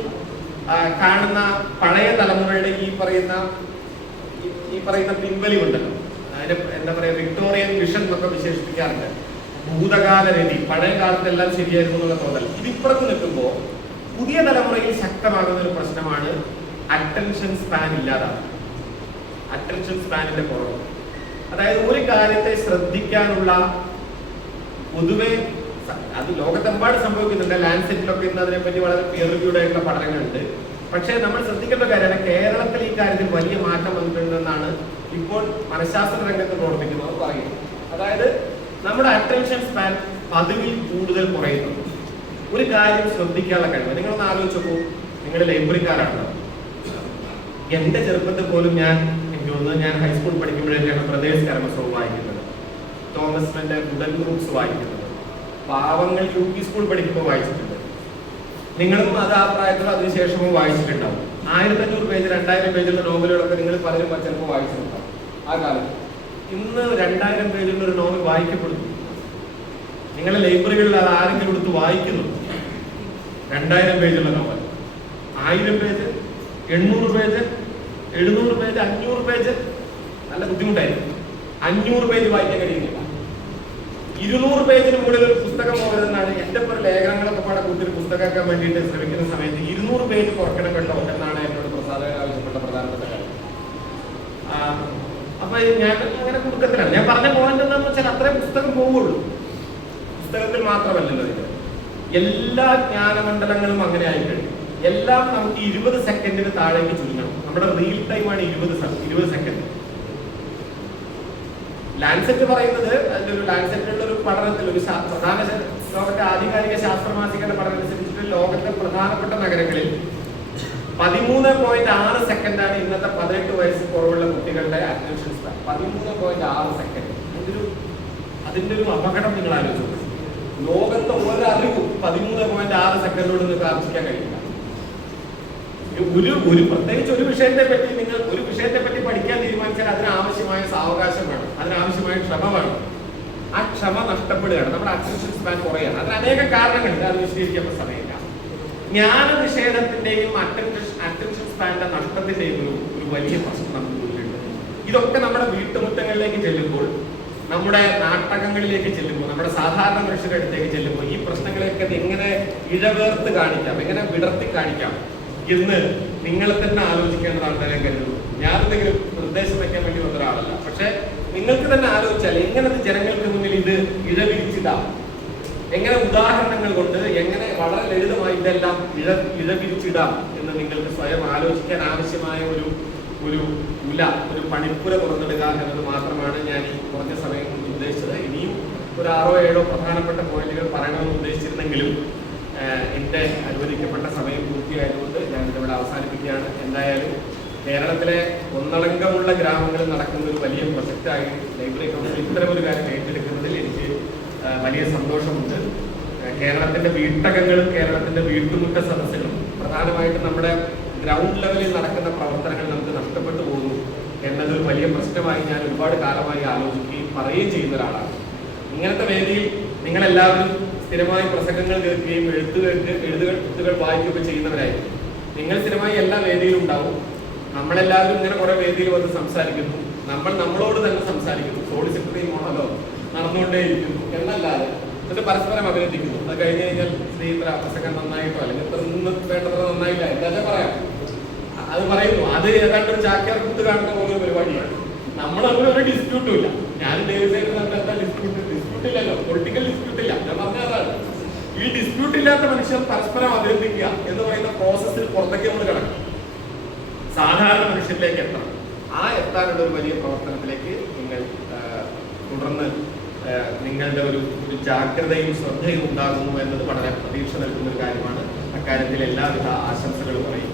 കാണുന്ന പഴയ തലമുറയുടെ ഈ പറയുന്ന പിൻവലിവുണ്ടല്ലോ, അതിന് എന്താ പറയാ വിക്ടോറിയൻ വിഷൻ എന്നൊക്കെ വിശേഷിപ്പിക്കാറുണ്ട്. ഭൂതകാല രീതി, പഴയ കാലത്തെല്ലാം ശരിയായിരുന്നു എന്നുള്ള തോന്നൽ. ഇതിപ്പുറത്ത് നിൽക്കുമ്പോൾ പുതിയ തലമുറയിൽ ശക്തമാകുന്ന ഒരു പ്രശ്നമാണ് അറ്റൻഷൻ സ്പാൻ ഇല്ലാതാണ്. അറ്റൻഷൻ സ്പാനിന്റെ കുറവ്. അതായത് ഒരു കാര്യത്തെ ശ്രദ്ധിക്കാനുള്ള പൊതുവെ അത് ലോകത്തെമ്പാട് സംഭവിക്കുന്നുണ്ട്. ലാൻഡ്സെറ്റിലൊക്കെ ഇന്ന് അതിനെപ്പറ്റി വളരെ പിയർ റിവ്യൂഡ് ആയിട്ടുള്ള പഠനങ്ങളുണ്ട്. പക്ഷേ നമ്മൾ ശ്രദ്ധിക്കേണ്ട കാര്യമാണ് കേരളത്തിൽ ഈ കാര്യത്തിൽ വലിയ മാറ്റം വന്നിട്ടുണ്ടെന്നാണ് ഇപ്പോൾ മനഃശാസ്ത്ര രംഗത്ത് പ്രവർത്തിക്കുന്നവർ പറയുന്നത്. അതായത് നമ്മുടെ അറ്റൻഷൻ സ്പാൻ പതിവിൽ കൂടുതൽ കുറയുന്നു. ഒരു കാര്യം ശ്രദ്ധിക്കാനുള്ള കഴിവ് നിങ്ങളൊന്ന് ആലോചിച്ചപ്പോൾ നിങ്ങൾ ലൈബ്രറിക്കാരാണല്ലോ. എന്റെ ചെറുപ്പത്തിൽ പോലും എനിക്ക് തോന്നുന്നത് ഞാൻ ഹൈസ്കൂൾ പഠിക്കുമ്പോഴേക്കാണ് ബ്രദേഴ്സ് കരമസവ് വായിക്കുന്നത്, തോമസ് മന്റെ ഗുഡൻ ഗ്രൂപ്പ്സ് വായിക്കുന്നത്, പാവങ്ങൾ UP സ്കൂൾ പഠിക്കുമ്പോൾ വായിച്ചിട്ടുണ്ട്. നിങ്ങളും അത് ആ പ്രായത്തിലോ അതിനുശേഷമോ വായിച്ചിട്ടുണ്ടാവും. 1500 പേജ് 2000 പേജുള്ള നോവലുകളൊക്കെ നിങ്ങൾ പലരും ചിലപ്പോൾ വായിച്ചിട്ടുണ്ടാവും ആ കാലത്ത്. ഇന്ന് 2000 പേജുള്ള ഒരു നോവൽ വായിക്കപ്പെടുന്നു. നിങ്ങളുടെ ലൈബ്രറികളിൽ അത് ആരെങ്കിലും എടുത്ത് വായിക്കുന്നു? 2000 പേജുള്ള novel 1000 page, 800 page, 700 page, 500 page, നല്ല ബുദ്ധിമുട്ടായിരിക്കും. 500 പേജ് വായിക്കാൻ കഴിയുന്നില്ല. 200 പേജിന് മുകളിൽ ഒരു പുസ്തകം പോകരുതെന്നാണ് എന്റെ ഒരു ലേഖനങ്ങളൊക്കെ പാടെ കൂട്ടി പുസ്തകമാക്കാൻ വേണ്ടിയിട്ട് ശ്രമിക്കുന്ന സമയത്ത് 200 പേജ് കുറയ്ക്കണം കേട്ടോ എന്നാണ് എന്നോട് പ്രസാദകർ ആവശ്യപ്പെട്ട പ്രധാനപ്പെട്ട കാര്യം. അപ്പൊ ഞാൻ അങ്ങനെ കുടുക്കത്തിലാണ്. ഞാൻ പറഞ്ഞ പോയിന്റ് എന്താണെന്ന് വെച്ചാൽ അത്രയും പുസ്തകം പോവുള്ളൂ. പുസ്തകത്തിൽ മാത്രമല്ലല്ലോ ഇത്. എല്ലാ ജ്ഞാനമണ്ഡലങ്ങളും അങ്ങനെ ആയിക്കഴിഞ്ഞു. എല്ലാം നമുക്ക് 20 സെക്കൻഡിന് താഴേക്ക് ചുരുങ്ങണം. നമ്മുടെ റിയൽ ടൈമാണ് 20 സെക്കൻഡ്. ലാൻഡ്സെറ്റ് പറയുന്നത് അതിന്റെ ഒരു ലാൻഡ്സെറ്റിലുള്ള ഒരു പഠനത്തിൽ ഒരു പ്രധാന ലോകത്തെ ആധികാരിക ശാസ്ത്രമാസികയുടെ പഠനം അനുസരിച്ചിട്ട് ലോകത്തെ പ്രധാനപ്പെട്ട നഗരങ്ങളിൽ 13.6 സെക്കൻഡാണ് ഇന്നത്തെ 18 വയസ്സ് കുറവുള്ള കുട്ടികളുടെ അറ്റൻഷൻ സ്പാൻ. 13.6 സെക്കൻഡ്. അതിന്റെ ഒരു അപകടം നിങ്ങൾ ആലോചിച്ചു. ലോകത്തെ ഒരറിവും 13.6 സെക്കൻഡോട് നിങ്ങൾക്ക് ആർജിക്കാൻ കഴിയില്ല. പ്രത്യേകിച്ച് ഒരു വിഷയത്തെ പറ്റി പഠിക്കാൻ തീരുമാനിച്ചാൽ അതിനാവശ്യമായ സാവകാശം വേണം, അതിനാവശ്യമായ ക്ഷമ വേണം. ആ ക്ഷമ നഷ്ടപ്പെടുകയാണ്, നമ്മുടെ അറ്റൻഷൻ സ്പാൻ കുറയാണ്. അതിന് അനേക കാരണങ്ങളുണ്ട്, അത് വിശദീകരിക്കാൻ സമയമില്ല. ജ്ഞാന നിഷേധത്തിന്റെയും അറ്റൻഷൻ സ്പാനിന്റെ നഷ്ടത്തിന്റെയും ഒരു വലിയ പ്രശ്നം നമുക്ക് മുന്നിലുണ്ട്. ഇതൊക്കെ നമ്മുടെ വീട്ടുമുറ്റങ്ങളിലേക്ക് ചെല്ലുമ്പോൾ, നമ്മുടെ നാട്ടകങ്ങളിലേക്ക് ചെല്ലുമ്പോൾ, നമ്മുടെ സാധാരണ മനുഷ്യരുടെ അടുത്തേക്ക് ചെല്ലുമ്പോൾ ഈ പ്രശ്നങ്ങളെയൊക്കെ എങ്ങനെ ഇഴവേർത്ത് കാണിക്കാം, എങ്ങനെ വിടർത്തി കാണിക്കാം എന്ന് നിങ്ങൾ തന്നെ ആലോചിക്കേണ്ടതാണ് ഞാൻ കരുതുന്നു. ഞാനെന്തെങ്കിലും നിർദ്ദേശം വെക്കാൻ വേണ്ടി വന്ന ഒരാളല്ല. പക്ഷെ നിങ്ങൾക്ക് തന്നെ ആലോചിച്ചാൽ എങ്ങനെ ജനങ്ങൾക്ക് മുന്നിൽ ഇത് ഇഴവിരിച്ചിടാം, എങ്ങനെ ഉദാഹരണങ്ങൾ കൊണ്ട് എങ്ങനെ വളരെ ലളിതമായി ഇതെല്ലാം ഇഴവിരിച്ചിടാം എന്ന് നിങ്ങൾക്ക് സ്വയം ആലോചിക്കാൻ ആവശ്യമായ ഒരു ഒരു പണിപ്പുര തുറന്നെടുക്കുക എന്നത് മാത്രമാണ് ഞാൻ ഈ കുറഞ്ഞ സമയം കൊണ്ട് ഉദ്ദേശിച്ചത്. ഇനിയും ഒരു 6-7 പ്രധാനപ്പെട്ട പോയിന്റുകൾ പറയണമെന്ന് ഉദ്ദേശിച്ചിരുന്നെങ്കിലും എൻ്റെ അനുവദിക്കപ്പെട്ട സമയം പൂർത്തിയായതുകൊണ്ട് ഞാൻ ഇതിവിടെ അവസാനിപ്പിക്കുകയാണ്. എന്തായാലും കേരളത്തിലെ ഒന്നടങ്കമുള്ള ഗ്രാമങ്ങളിൽ നടക്കുന്ന ഒരു വലിയ പ്രൊജക്റ്റായി ലൈബ്രറി കൗൺസിൽ ഇത്തരമൊരു കാര്യം ഏറ്റെടുക്കുന്നതിൽ എനിക്ക് വലിയ സന്തോഷമുണ്ട്. കേരളത്തിന്റെ വീട്ടകങ്ങളും കേരളത്തിന്റെ വീട്ടുമുറ്റ സദസ്സുകളും പ്രധാനമായിട്ടും നമ്മുടെ ഗ്രൗണ്ട് ലെവലിൽ നടക്കുന്ന പ്രവർത്തനങ്ങൾ നമുക്ക് നഷ്ടപ്പെട്ടു പോകുന്നു എന്നതൊരു വലിയ പ്രശ്നമായി ഞാൻ ഒരുപാട് കാലമായി ആലോചിക്കുകയും പറയുകയും ചെയ്യുന്ന ഒരാളാണ്. ഇങ്ങനത്തെ വേദിയിൽ നിങ്ങളെല്ലാവരും സ്ഥിരമായി പ്രസംഗങ്ങൾ കേൾക്കുകയും എഴുത്തുകൾ വായിക്കുകയൊക്കെ ചെയ്യുന്നവരായിരിക്കും. നിങ്ങൾ സ്ഥിരമായി എല്ലാ വേദിയിലും ഉണ്ടാവും. നമ്മളെല്ലാവരും ഇങ്ങനെ കുറെ വേദിയിൽ വന്ന് സംസാരിക്കുന്നു, നമ്മളോട് തന്നെ സംസാരിക്കുന്നു, സോളിസിറ്ററി മോണലോ നടന്നുകൊണ്ടേയിരിക്കുന്നു എന്നല്ലാതെ എന്നിട്ട് പരസ്പരം അഭിനന്ദിക്കുന്നു. അത് കഴിഞ്ഞ് കഴിഞ്ഞാൽ സ്ത്രീത്ര പ്രസംഗം നന്നായിട്ടോ അല്ലെങ്കിൽ വേണ്ടത്ര നന്നായില്ല എന്താ പറയാം, അത് പറയുന്നു. അത് ഏതാണ്ട് ഒരു ചാക്യാർ കുത്ത് കാണുന്ന പോലെ പരിപാടിയാണ്. നമ്മൾ അങ്ങനെ ഒരു ഡിസ്പ്യൂട്ടും ഇല്ല. ഞാൻ എന്താ ഡിസ്പ്യൂട്ട് ഇല്ലല്ലോ, പൊളിറ്റിക്കൽ ഡിസ്പ്യൂട്ട് ഇല്ല. ഞാൻ പറഞ്ഞതാണ്, ഈ ഡിസ്പ്യൂട്ട് ഇല്ലാത്ത മനുഷ്യർ പരസ്പരം അഭിനന്ദിക്കുക എന്ന് പറയുന്ന പ്രോസസ്സിൽ പുറത്തേക്ക് നമ്മൾ കിടക്കും. സാധാരണ മനുഷ്യരിലേക്ക് എത്തണം. എത്താനുള്ള ഒരു വലിയ പ്രവർത്തനത്തിലേക്ക് നിങ്ങൾ തുടർന്ന് നിങ്ങളുടെ ഒരു ജാഗ്രതയും ശ്രദ്ധയും ഉണ്ടാകുന്നു എന്നത് വളരെ പ്രതീക്ഷ നൽകുന്ന ഒരു കാര്യമാണ്. അക്കാര്യത്തിൽ എല്ലാവിധ ആശംസകളും പറയും.